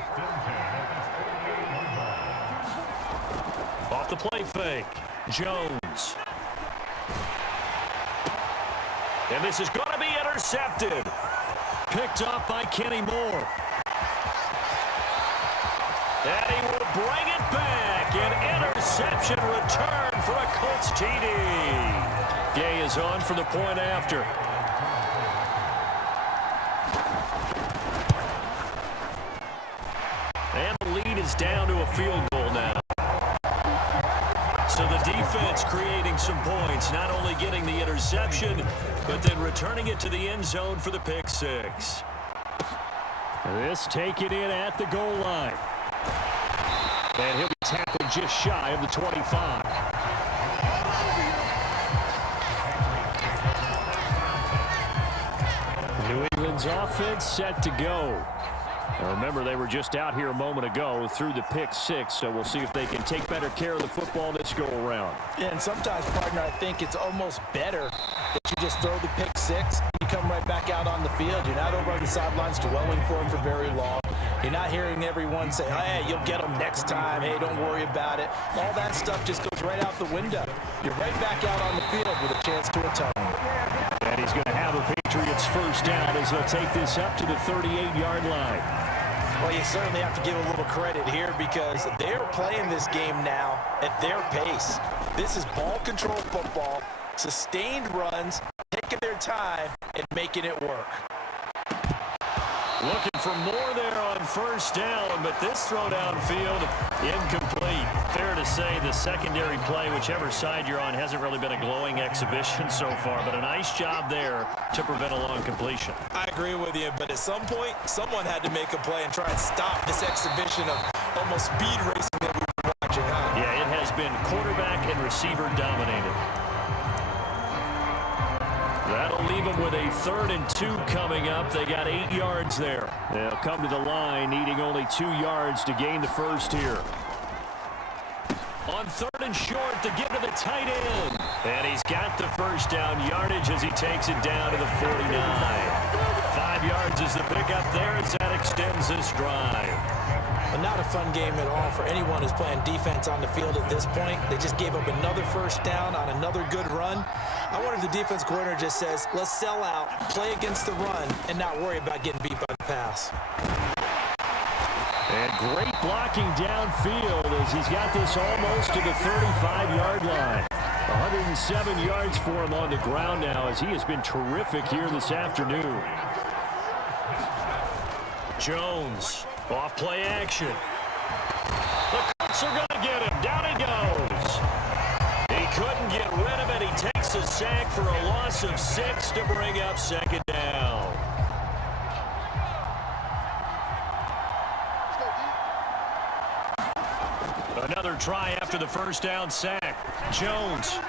Off the play fake, Jones. And this is going to be intercepted. Picked off by Kenny Moore. And he will bring it back. An interception return for a Colts TD. Gay is on for the point after. And the lead is down to a field goal now. So the defense creating some points, not only getting the interception, but then returning it to the end zone for the pick six. This taken in at the goal line. And he'll be tackled just shy of the 25. New England's offense set to go. Now remember, they were just out here a moment ago through the pick six, so we'll see if they can take better care of the football this go-around. Yeah, and sometimes, partner, I think it's almost better that you just throw the pick six, you come right back out on the field. You're not over on the sidelines dwelling for it for very long. You're not hearing everyone say, hey, you'll get them next time. Hey, don't worry about it. All that stuff just goes right out the window. You're right back out on the field with a chance to atone. And he's going to have a Patriots first down as they'll take this up to the 38-yard line. Well, you certainly have to give a little credit here because they're playing this game now at their pace. This is ball control football, sustained runs, taking their time, and making it work. Looking for more there on first down, but this throw downfield incomplete. Fair to say the secondary play, whichever side you're on, hasn't really been a glowing exhibition so far, but a nice job there to prevent a long completion. I agree with you, but at some point, someone had to make a play and try and stop this exhibition of almost speed racing that we've been watching. Huh? Yeah, it has been quarterback and receiver dominated. That'll leave them with a 3rd and 2 coming up. They got 8 yards there. They'll come to the line, needing only 2 yards to gain the first here. On 3rd and short to get to the tight end. And he's got the first down yardage as he takes it down to the 49. 5 yards is the pickup there as that extends this drive. But not a fun game at all for anyone who's playing defense on the field at this point. They just gave up another first down on another good run. I wonder if the defense coordinator just says, let's sell out, play against the run, and not worry about getting beat by the pass. And great blocking downfield as he's got this almost to the 35-yard line. 107 yards for him on the ground now as he has been terrific here this afternoon. Jones, off play action. The Colts are going to get him. Down he goes. He couldn't get rid of it. He takes a sack for a loss of 6 to bring up 2nd down. Another try after the first down sack. Jones.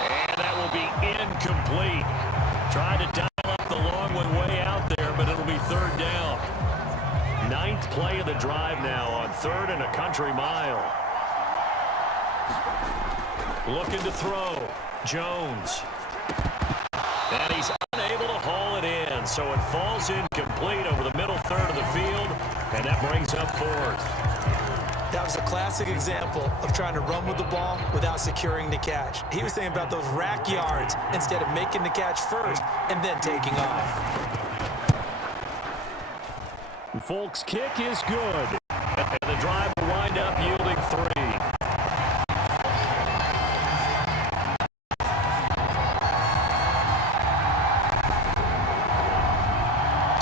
And that will be incomplete. Tried to dial up the long one way out there, but it'll be 3rd down. 9th play of the drive now on 3rd and a country mile. Looking to throw. Jones. And he's unable to haul it in, so it falls incomplete over the middle 3rd of the field, and that brings up 4th. That was a classic example of trying to run with the ball without securing the catch. He was thinking about those rack yards instead of making the catch first and then taking off. Folk's kick is good. And the drive will wind up yielding 3.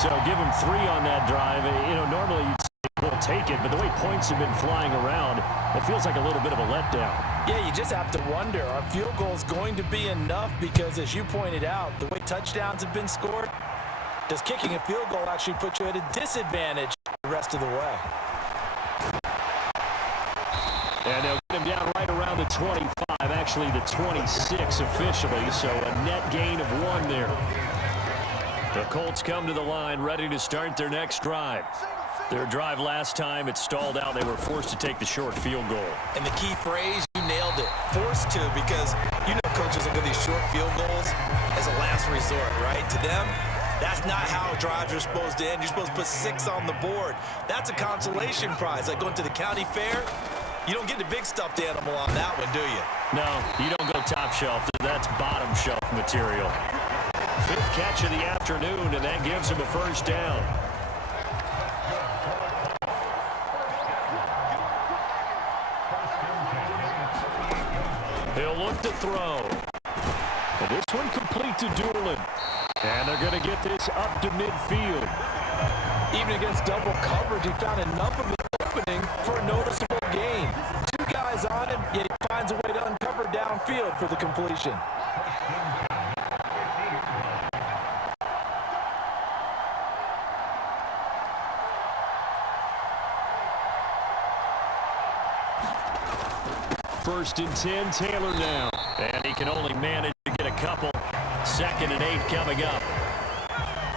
So give him 3 on that drive. You know, normally you'd say we'll take it, but the way points have been flying around, it feels like a little bit of a letdown. Yeah, you just have to wonder, are field goals going to be enough? Because as you pointed out, the way touchdowns have been scored, does kicking a field goal actually put you at a disadvantage the rest of the way? And they'll get him down right around the 25, actually the 26 officially, so a net gain of 1 there. The Colts come to the line ready to start their next drive. Their drive last time, it stalled out. They were forced to take the short field goal. And the key phrase, you nailed it. Forced to, because you know coaches look at these short field goals as a last resort, right? To them, that's not how drives are supposed to end. You're supposed to put 6 on the board. That's a consolation prize. Like going to the county fair, you don't get the big stuffed animal on that one, do you? No, you don't go top shelf. That's bottom shelf material. 5th catch of the afternoon, and that gives him a first down. He'll look to throw. And this one complete to Doolin. And they're going to get this up to midfield. Even against double coverage, he found enough of an opening for a noticeable gain. 2 guys on him, yet he finds a way to uncover downfield for the completion. First and 10, Taylor now. And he can only manage to get a couple. 2nd and 8 coming up.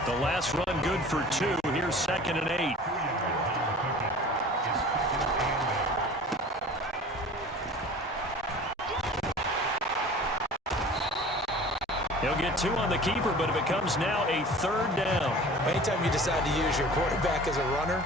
The last run good for 2. Here's 2nd and 8. He'll get 2 on the keeper, but it becomes now a 3rd down. Anytime you decide to use your quarterback as a runner,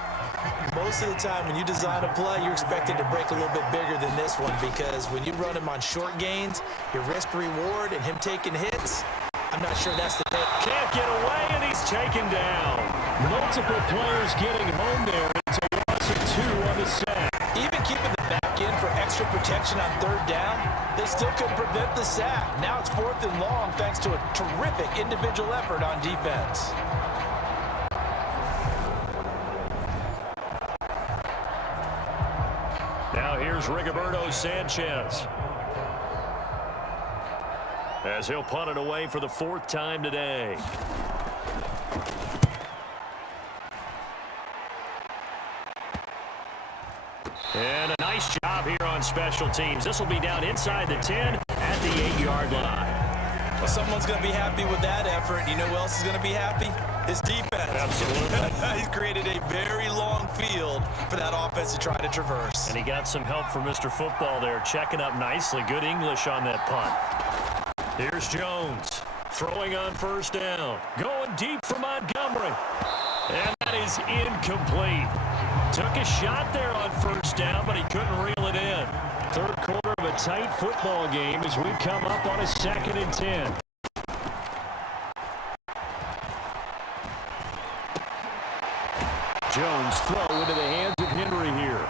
most of the time when you design a play, you're expected to break a little bit bigger than this one, because when you run him on short gains, your risk-reward and him taking hits, I'm not sure that's the thing. Can't get away, and he's taken down. Multiple players getting home there. It's a loss of 2 on the sack. Even keeping the back in for extra protection on 3rd down, they still couldn't prevent the sack. Now it's 4th and long thanks to a terrific individual effort on defense. Now here's Rigoberto Sanchez, as he'll punt it away for the 4th time today. And a nice job here on special teams. This will be down inside the 10 at the 8-yard line. Well, someone's going to be happy with that effort. You know who else is going to be happy? His defense. Absolutely. He's created a very long field for that offense to try to traverse. And he got some help from Mr. Football there, checking up nicely. Good English on that punt. Here's Jones, throwing on 1st down. Going deep for Montgomery. And that is incomplete. Took a shot there on 1st down, but he couldn't reel it in. 3rd quarter of a tight football game as we come up on a 2nd and 10. Jones throw into the hands of Henry here.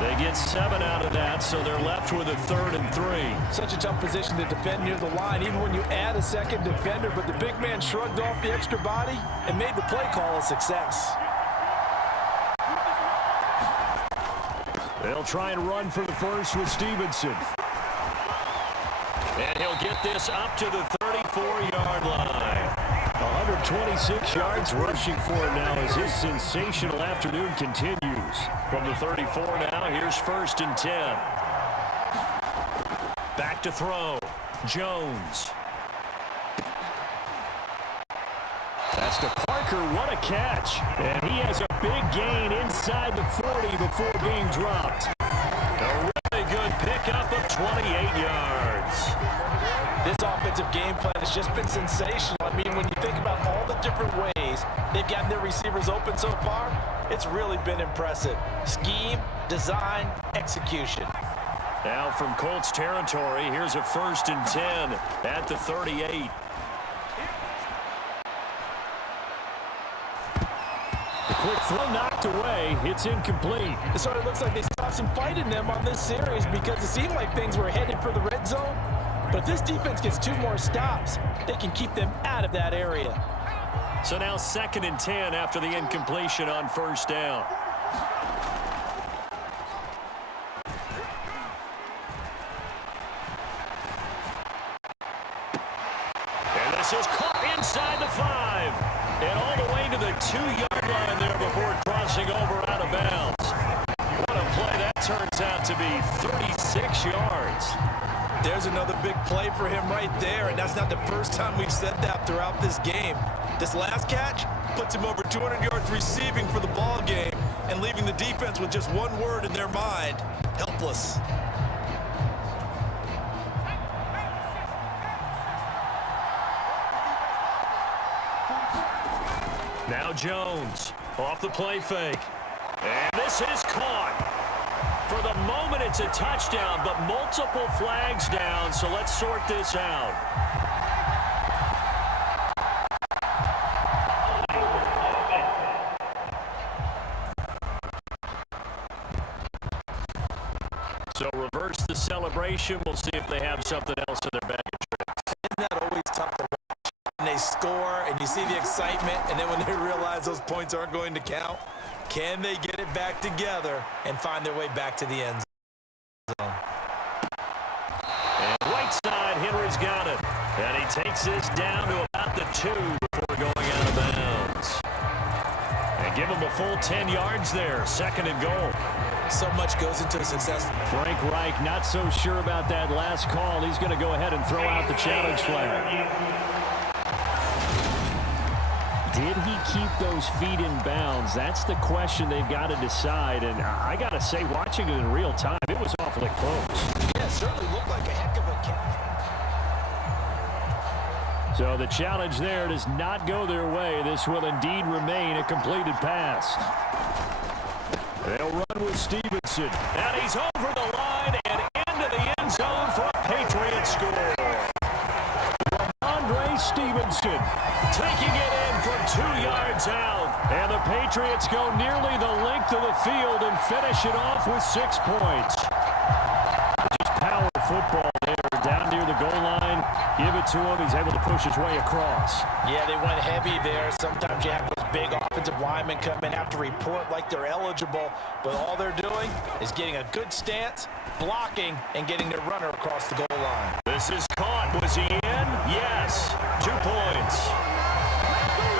They get 7 out of that, so they're left with a 3rd and 3. Such a tough position to defend near the line, even when you add a 2nd defender, but the big man shrugged off the extra body and made the play call a success. They'll try and run for the 1st with Stevenson. And he'll get this up to the 34-yard line. 126 yards rushing for him now as his sensational afternoon continues. From the 34 now, here's 1st and 10. Back to throw. Jones. That's to Parker. What a catch. And he has a big gain inside the 40 before being dropped. A really good pickup of 28 yards. This offensive game plan has just been sensational. I mean, when you think about all the different ways they've gotten their receivers open so far, it's really been impressive. Scheme, design, execution. Now from Colts territory, here's a 1st and 10 at the 38. The quick throw knocked away. It's incomplete. It sort of looks like they saw some fight in them on this series because it seemed like things were headed for the red zone. But if this defense gets 2 more stops, they can keep them out of that area. So now 2nd and 10 after the incompletion on 1st down. And this is caught inside the 5. And all the way to the 2-yard line there before crossing over out of bounds. What a play that turns out to be. 36 yards. There's another big play for him right there, and that's not the first time we've said that throughout this game. This last catch puts him over 200 yards receiving for the ball game and leaving the defense with just one word in their mind: helpless. Now Jones off the play fake. And this is caught. For the moment, it's a touchdown, but multiple flags down, so let's sort this out. So reverse the celebration. We'll see if they have something else in their bag of tricks. Isn't that always tough to watch? And they score, and you see the excitement, and then when they realize those points aren't going to count, can they get it back together and find their way back to the end zone? And right side, Henry's got it. And he takes this down to about the 2 before going out of bounds. And give him a full 10 yards there, 2nd and goal. So much goes into a success. Frank Reich not so sure about that last call. He's going to go ahead and throw out the challenge flag. Did he keep those feet in bounds? That's the question they've got to decide. And I got to say, watching it in real time, it was awfully close. Yeah, it certainly looked like a heck of a catch. So the challenge there does not go their way. This will indeed remain a completed pass. They'll run with Stevenson. And he's over the line and into the end zone for a Patriots score. Andre Stevenson taking it in from 2 yards out. And the Patriots go nearly the length of the field and finish it off with 6 points. Just power football there down near the goal line. Give it to him. He's able to push his way across. Yeah, they went heavy there. Sometimes you have those big offensive linemen come in, have to report like they're eligible, but all they're doing is getting a good stance, blocking, and getting their runner across the goal line. This is caught. Was he in? Yes. 2 points.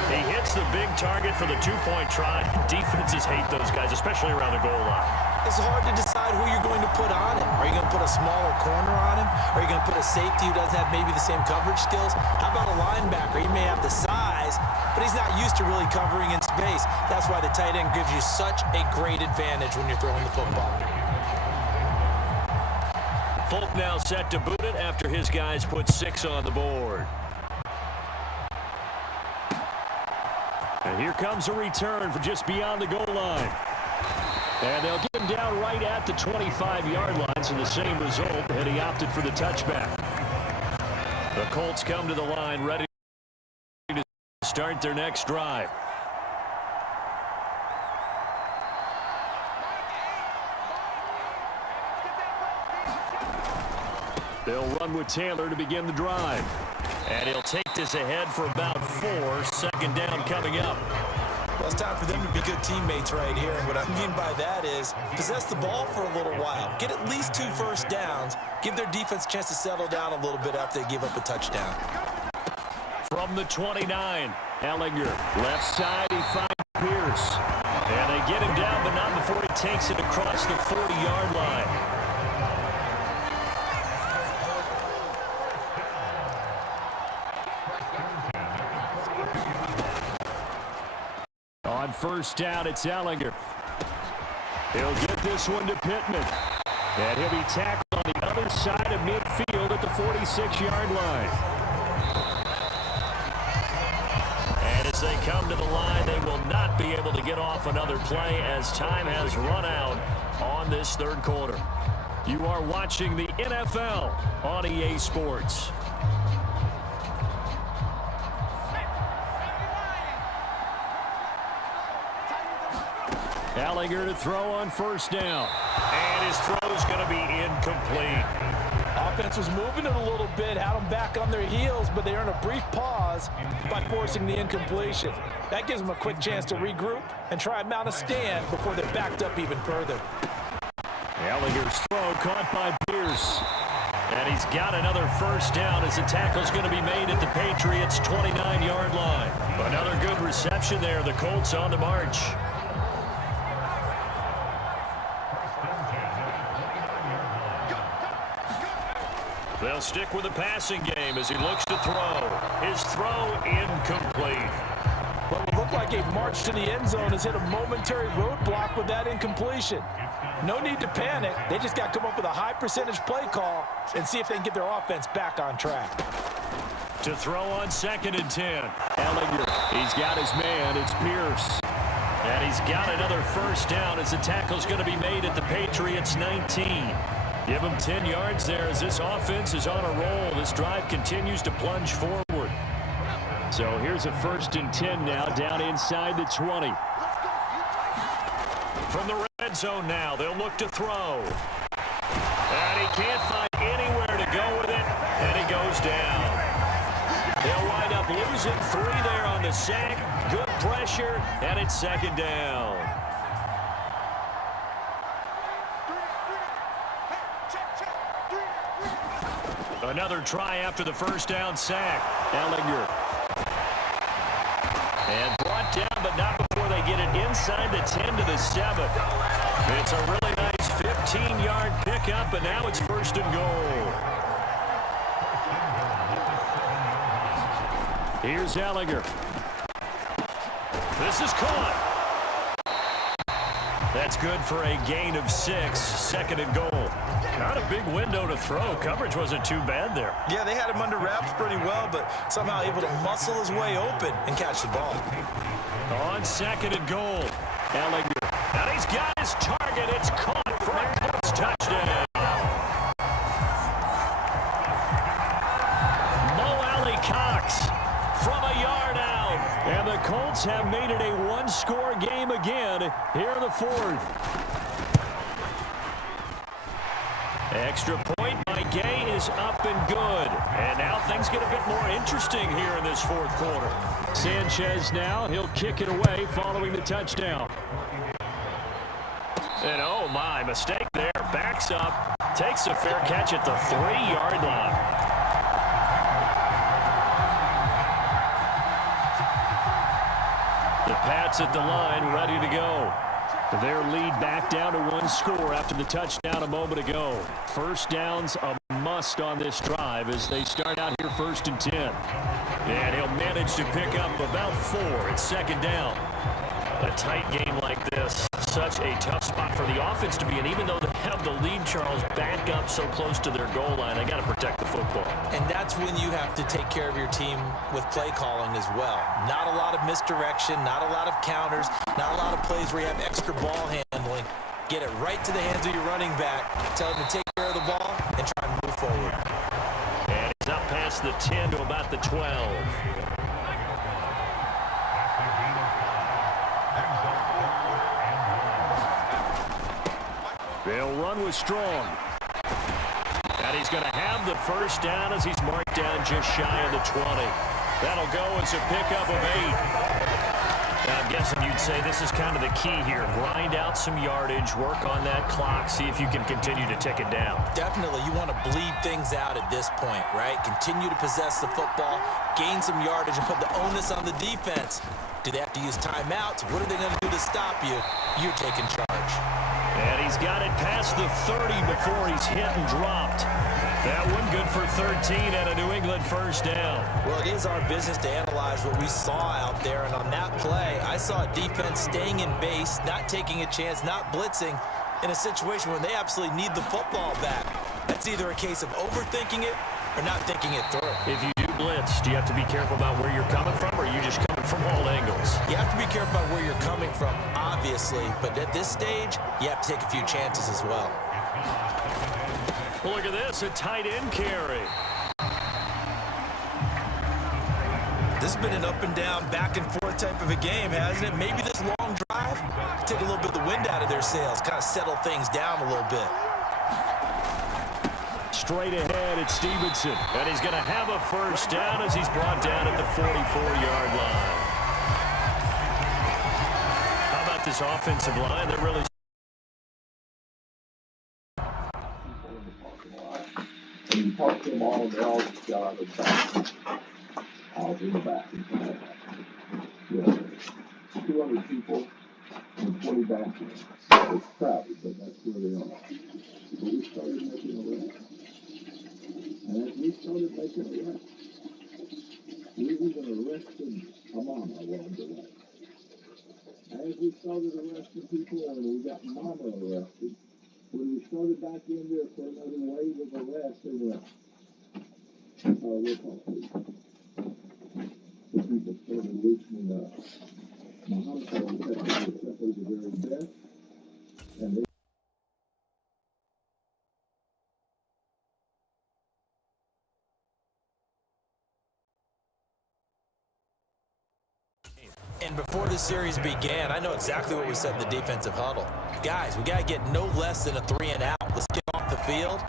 He hits the big target for the 2-point try. Defenses hate those guys, especially around the goal line. It's hard to decide who you're going to put on him. Are you going to put a smaller corner on him? Are you going to put a safety who doesn't have maybe the same coverage skills? How about a linebacker? He may have the size, but he's not used to really covering in space. That's why the tight end gives you such a great advantage when you're throwing the football. Folk now set to boot it after his guys put 6 on the board. And here comes a return from just beyond the goal line. And they'll get him down right at the 25-yard line, so the same result, and he opted for the touchback. The Colts come to the line ready to start their next drive. They'll run with Taylor to begin the drive. And he'll take this ahead for about 4. 2nd down coming up. Well, it's time for them to be good teammates right here. And what I mean by that is possess the ball for a little while. Get at least 2 first downs. Give their defense a chance to settle down a little bit after they give up a touchdown. From the 29, Ellinger. Left side, he finds Pierce. And they get him down, but not before he takes it across the 40-yard line. On 1st down, it's Ellinger. He'll get this one to Pittman. And he'll be tackled on the other side of midfield at the 46-yard line. And as they come to the line, they will not be able to get off another play as time has run out on this 3rd quarter. You are watching the NFL on EA Sports. Ellinger to throw on 1st down. And his throw is going to be incomplete. Offense was moving it a little bit, had them back on their heels, but they earned a brief pause by forcing the incompletion. That gives them a quick chance to regroup and try and mount a stand before they're backed up even further. Ellinger's throw caught by Pierce. And he's got another 1st down as the tackle's going to be made at the Patriots' 29-yard line. Another good reception there. The Colts on the march. They'll stick with the passing game as he looks to throw. His throw incomplete. Well, it looked like a march to the end zone has hit a momentary roadblock with that incompletion. No need to panic. They just got to come up with a high percentage play call and see if they can get their offense back on track. To throw on 2nd and 10. Ellinger He's got his man. It's Pierce. And he's got another first down as the tackle's going to be made at the Patriots 19. Give him 10 yards there as this offense is on a roll. This drive continues to plunge forward. So here's a 1st and 10 now down inside the 20. From the red zone now, they'll look to throw. And he can't find anywhere to go with it, and he goes down. They'll wind up losing 3 there on the sack. Good pressure, and it's 2nd down. Another try after the first down sack. Ellinger. And brought down, but not before they get it inside the 10 to the 7. It's a really nice 15-yard pickup, and now it's 1st and goal. Here's Ellinger. This is caught. That's good for a gain of 6, 2nd and goal. Not a big window to throw. Coverage wasn't too bad there. Yeah, they had him under wraps pretty well, but somehow able to muscle his way open and catch the ball. On 2nd and goal, Ellinger. And he's got his target. It's caught for a Colts touchdown. Cox from a yard out. And the Colts have made it a one-score game again here in the 4th. Extra point by Gay is up and good. And now things get a bit more interesting here in this 4th quarter. Sanchez now, he'll kick it away following the touchdown. And oh my, mistake there. Backs up, takes a fair catch at the 3-yard line. The Pats at the line, ready to go. Their lead back down to 1 score after the touchdown a moment ago. First down's a must on this drive as they start out here 1st and 10. And he'll manage to pick up about 4 at 2nd down. A tight game like this, such a tough spot for the offense to be in. Even though they have the lead, Charles, back up so close to their goal line, they got to protect the football. And that's when you have to take care of your team with play calling as well. Not a lot of misdirection, not a lot of counters, not a lot of plays where you have extra ball handling. Get it right to the hands of your running back, tell him to take care of the ball, and try and move forward. And he's up past the 10 to about the 12. They'll run with Strong. And he's going to have the first down as he's marked down just shy of the 20. That'll go as a pickup of 8. Now, I'm guessing you'd say this is kind of the key here. Grind out some yardage, work on that clock, see if you can continue to tick it down. Definitely. You want to bleed things out at this point, right? Continue to possess the football, gain some yardage, and put the onus on the defense. Do they have to use timeouts? What are they going to do to stop you? You're taking charge. And he's got it past the 30 before he's hit and dropped. That one good for 13 and a New England first down. Well, it is our business to analyze what we saw out there. And on that play, I saw a defense staying in base, not taking a chance, not blitzing in a situation when they absolutely need the football back. That's either a case of overthinking it or not thinking it through. If you do blitz, do you have to be careful about where you're coming from, or are you just coming from all angles? You have to be careful about where you're coming from, obviously, but at this stage, you have to take a few chances as well. Look at this, a tight end carry. This has been an up and down, back and forth type of a game, hasn't it? Maybe this long drive take a little bit of the wind out of their sails, kind of settle things down a little bit. Straight ahead, it's Stevenson. And he's going to have a first down as he's brought down at the 44-yard line. How about this offensive line? They're really... You talk to them all, they all got a back. Out in the back. Yeah. 200 people and 20 backers. It's crowded, but that's where they are. So we started making arrests. And as we started making arrests, we even arrested a mama along the way. As we started arresting people and we got mama arrested, when we started back in there for another wave of arrests, they went, we'll talk to you. But you started loosening up. Muhammad said we had to accept those the very best, and they And before the series began, I know exactly what we said in the defensive huddle. Guys, we got to get no less than a 3 and out. Let's get off the field.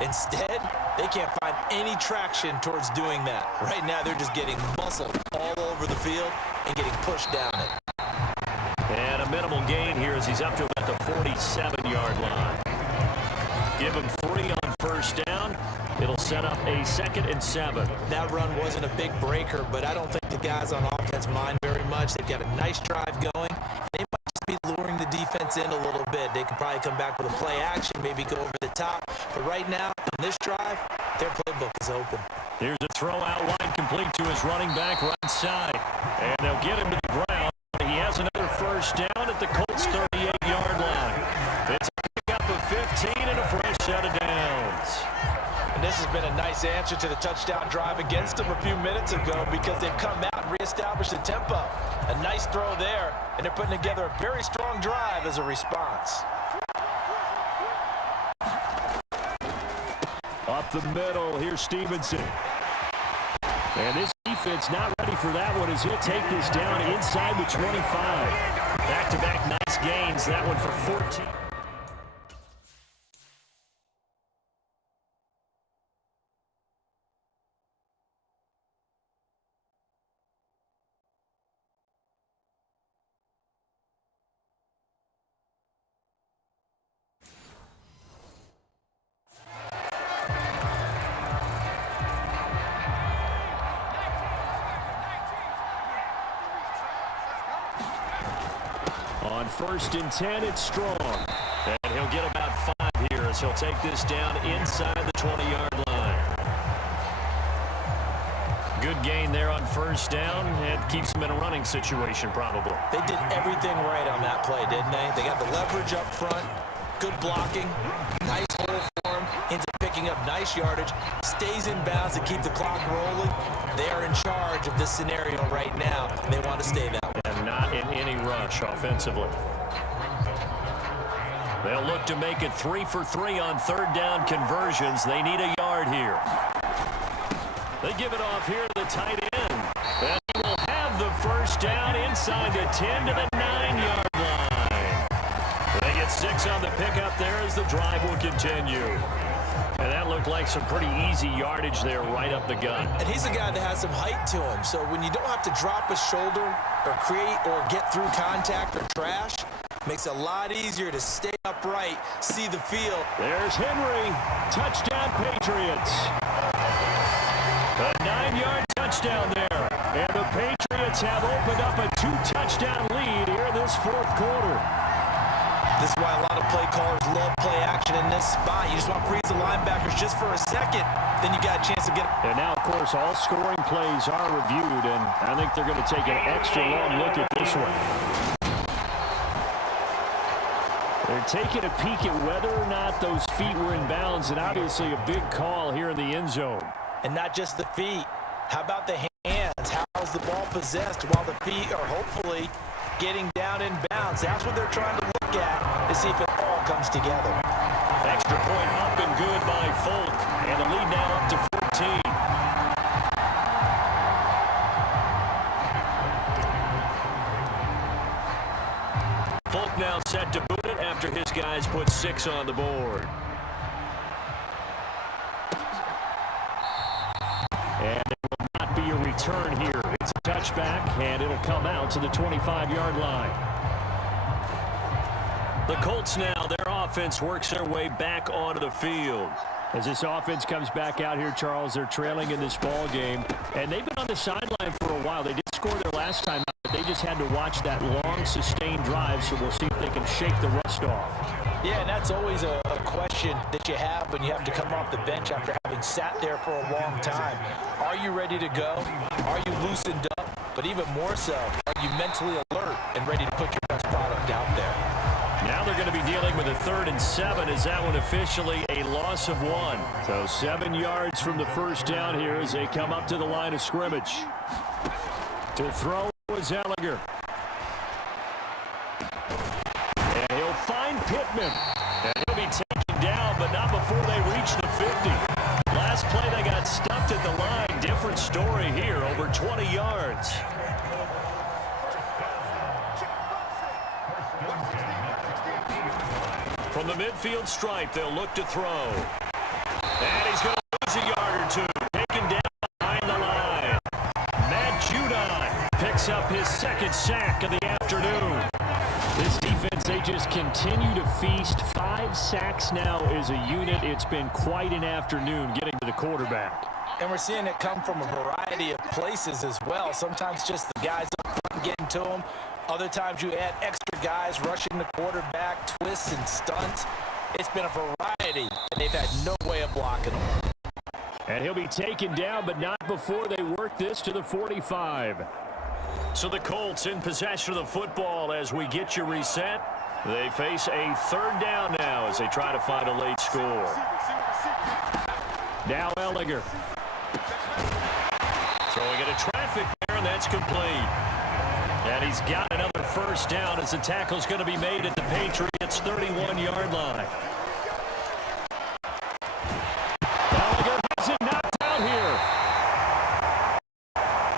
Instead, they can't find any traction towards doing that. Right now, they're just getting muscled all over the field and getting pushed down it. And a minimal gain here as he's up to about the 47-yard line. Give him 3 on first down. It'll set up a 2nd and 7. That run wasn't a big breaker, but I don't think the guys on offense mind very much. They've got a nice drive going. They might just be luring the defense in a little bit. They could probably come back with a play action, maybe go over the top. But right now, on this drive, their playbook is open. Here's a throw out wide, complete to his running back right side. And they'll get him to the ground. He has another first down at the Colts' 38-yard line. It's a pickup of 15 and a fresh set of downs. And this has been a nice answer to the touchdown drive against them a few minutes ago because they've come out and reestablished the tempo. A nice throw there, and they're putting together a very strong drive as a response. Up the middle, here's Stevenson. And this defense not ready for that one as he'll take this down inside the 25. Back-to-back nice gains, that one for 14. On 1st and 10, it's Strong. And he'll get about 5 here as he'll take this down inside the 20-yard line. Good gain there on first down and keeps him in a running situation probably. They did everything right on that play, didn't they? They got the leverage up front, good blocking, nice hole for him, ends up picking up nice yardage, stays in bounds to keep the clock rolling. They are in charge of this scenario right now. They want to stay that way. And not in any rush offensively. They'll look to make it 3 for 3 on 3rd down conversions. They need a yard here. They give it off here to the tight end. And he will have the first down inside the 10 to the 9-yard line. They get 6 on the pickup there as the drive will continue. And that looked like some pretty easy yardage there right up the gut. And he's a guy that has some height to him. So when you don't have to drop a shoulder or create or get through contact or trash, makes it a lot easier to stay upright, see the field. There's Henry. Touchdown, Patriots. A 9-yard touchdown there. And the Patriots have opened up a 2-touchdown lead here this 4th quarter. This is why a lot of play callers love play action in this spot. You just want to freeze the linebackers just for a second. Then you got a chance to get. And now, of course, all scoring plays are reviewed, and I think they're going to take an extra long look at this one. They're taking a peek at whether or not those feet were in bounds, and obviously a big call here in the end zone. And not just the feet. How about the hands? How's the ball possessed while the feet are hopefully getting down in bounds? That's what they're trying to look at to see if it all comes together. Extra point up and good by Folk, and the lead now up to 14. Folk now set to boot it after his guys put 6 on the board. And it will not be a return here. It's a touchback, and it'll come out to the 25-yard line. The Colts now, their offense works their way back onto the field. As this offense comes back out here, Charles, they're trailing in this ball game, and they've been on the sideline for a while. They did score their last time out, but they just had to watch that long, sustained drive, so we'll see if they can shake the rust off. Yeah, and that's always a question that you have when you have to come off the bench after having sat there for a long time. Are you ready to go? Are you loosened up? But even more so, are you mentally alert and ready to put your best product out there? Now they're going to be dealing with a 3rd and 7 as that one officially a loss of 1. So 7 yards from the first down here as they come up to the line of scrimmage. To throw is Ellinger. And he'll find Pittman. And he'll be taken down, but not before they reach the 50. Last play, they got stuffed at the line. Different story here, over 20 yards. From the midfield stripe, they'll look to throw. And he's going to lose a yard or two. Taken down behind the line. Matt Judon picks up his second sack of the afternoon. This defense, they just continue to feast. 5 sacks now as a unit. It's been quite an afternoon getting to the quarterback. And we're seeing it come from a variety of places as well. Sometimes just the guys up front getting to them. Other times you add extra guys rushing the quarterback, twists and stunts. It's been a variety, and they've had no way of blocking them. And he'll be taken down, but not before they work this to the 45. So the Colts in possession of the football as we get you reset. They face a third down now as they try to find a late score. Now Ellinger. Throwing into traffic there, and that's complete. And he's got another first down as the tackle's going to be made at the Patriots' 31-yard line. Ellinger has it knocked out here.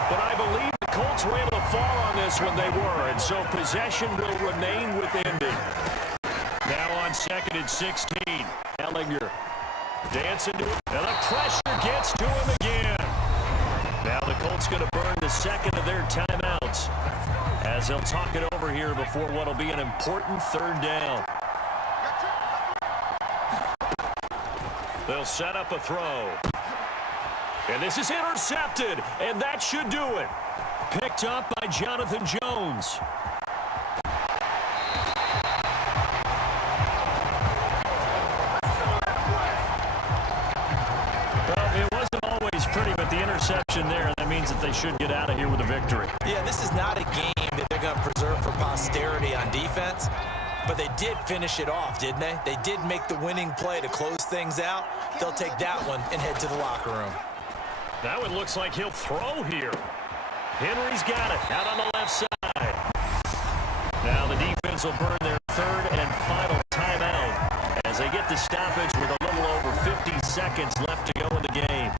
But I believe the Colts were able to fall on this when they were, and so possession will remain with Indy. Now on 2nd and 16, Ellinger dancing to it, and the pressure gets to him again. Now the Colts going to burn the second of their timeouts as they'll talk it over here before what will be an important third down. They'll set up a throw. And this is intercepted, and that should do it. Picked up by Jonathan Jones. Well, it wasn't always pretty, but the interception there, that means that they should get out of here with a victory. Yeah, this is not a game that they're going to preserve for posterity on defense, but they did finish it off, didn't they? They did make the winning play to close things out. They'll take that one and head to the locker room. That one looks like he'll throw here. Henry's got it out on the left side. Now the defense will burn their third and final timeout as they get the stoppage with a little over 50 seconds left to go in the game.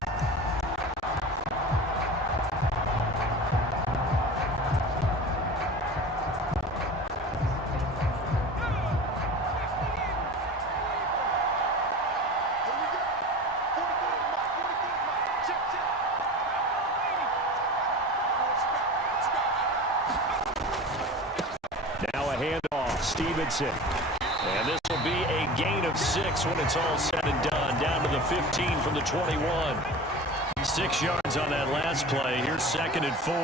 Stevenson. And this will be a gain of 6 when it's all said and done. Down to the 15 from the 21. 6 yards on that last play. Here's 2nd and 4.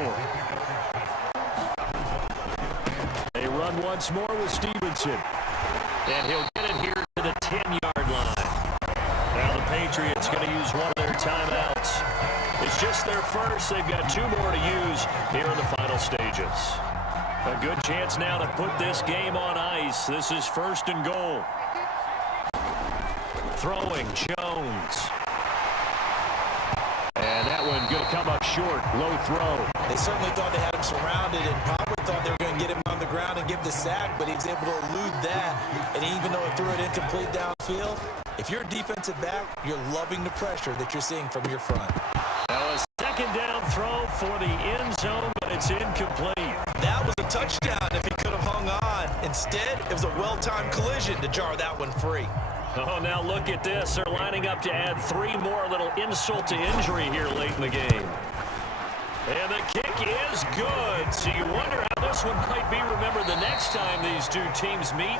They run once more with Stevenson. And he'll get it here to the 10-yard line. Now the Patriots going to use one of their timeouts. It's just their first. They've got 2 more to use here in the final stages. A good chance now to put this game on ice. This is 1st and goal. Throwing, Jones. And that one going to come up short. Low throw. They certainly thought they had him surrounded, and probably thought they were going to get him on the ground and give the sack, but he was able to elude that. And even though it threw it incomplete downfield, if you're a defensive back, you're loving the pressure that you're seeing from your front. Now a 2nd down throw for the end zone, but it's incomplete. That was a touchdown if he could have hung on. Instead, it was a well-timed collision to jar that one free. Oh, now look at this. They're lining up to add 3 more, little insult to injury here late in the game. And the kick is good. So you wonder how this one might be remembered the next time these 2 teams meet.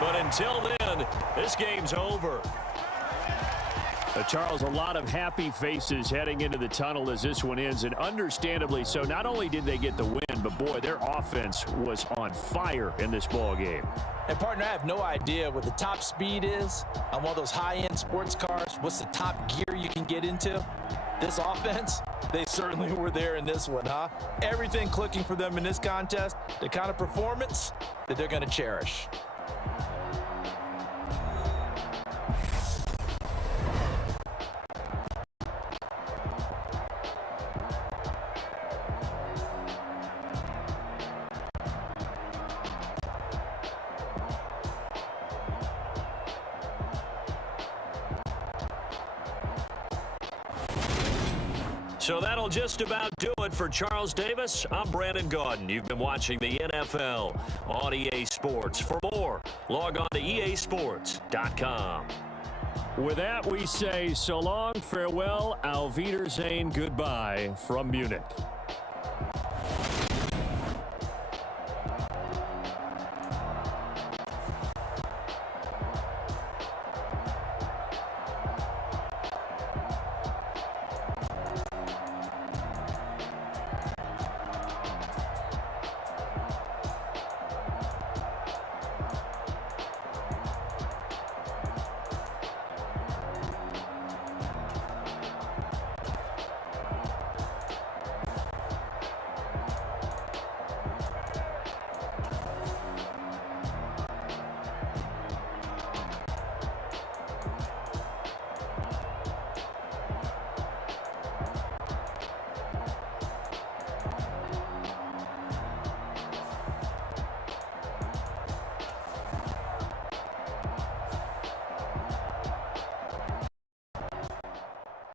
But until then, this game's over. Charles, a lot of happy faces heading into the tunnel as this one ends, and understandably so. Not only did they get the win, but boy, their offense was on fire in this ball game. And partner, I have no idea what the top speed is on one of those high-end sports cars. What's the top gear you can get into? This offense, they certainly were there in this one, huh? Everything clicking for them in this contest, the kind of performance that they're going to cherish. So that'll just about do it for Charles Davis. I'm Brandon Gaudin. You've been watching the NFL on EA Sports. For more, log on to easports.com. With that, we say so long, farewell, auf Wiedersehen, goodbye from Munich.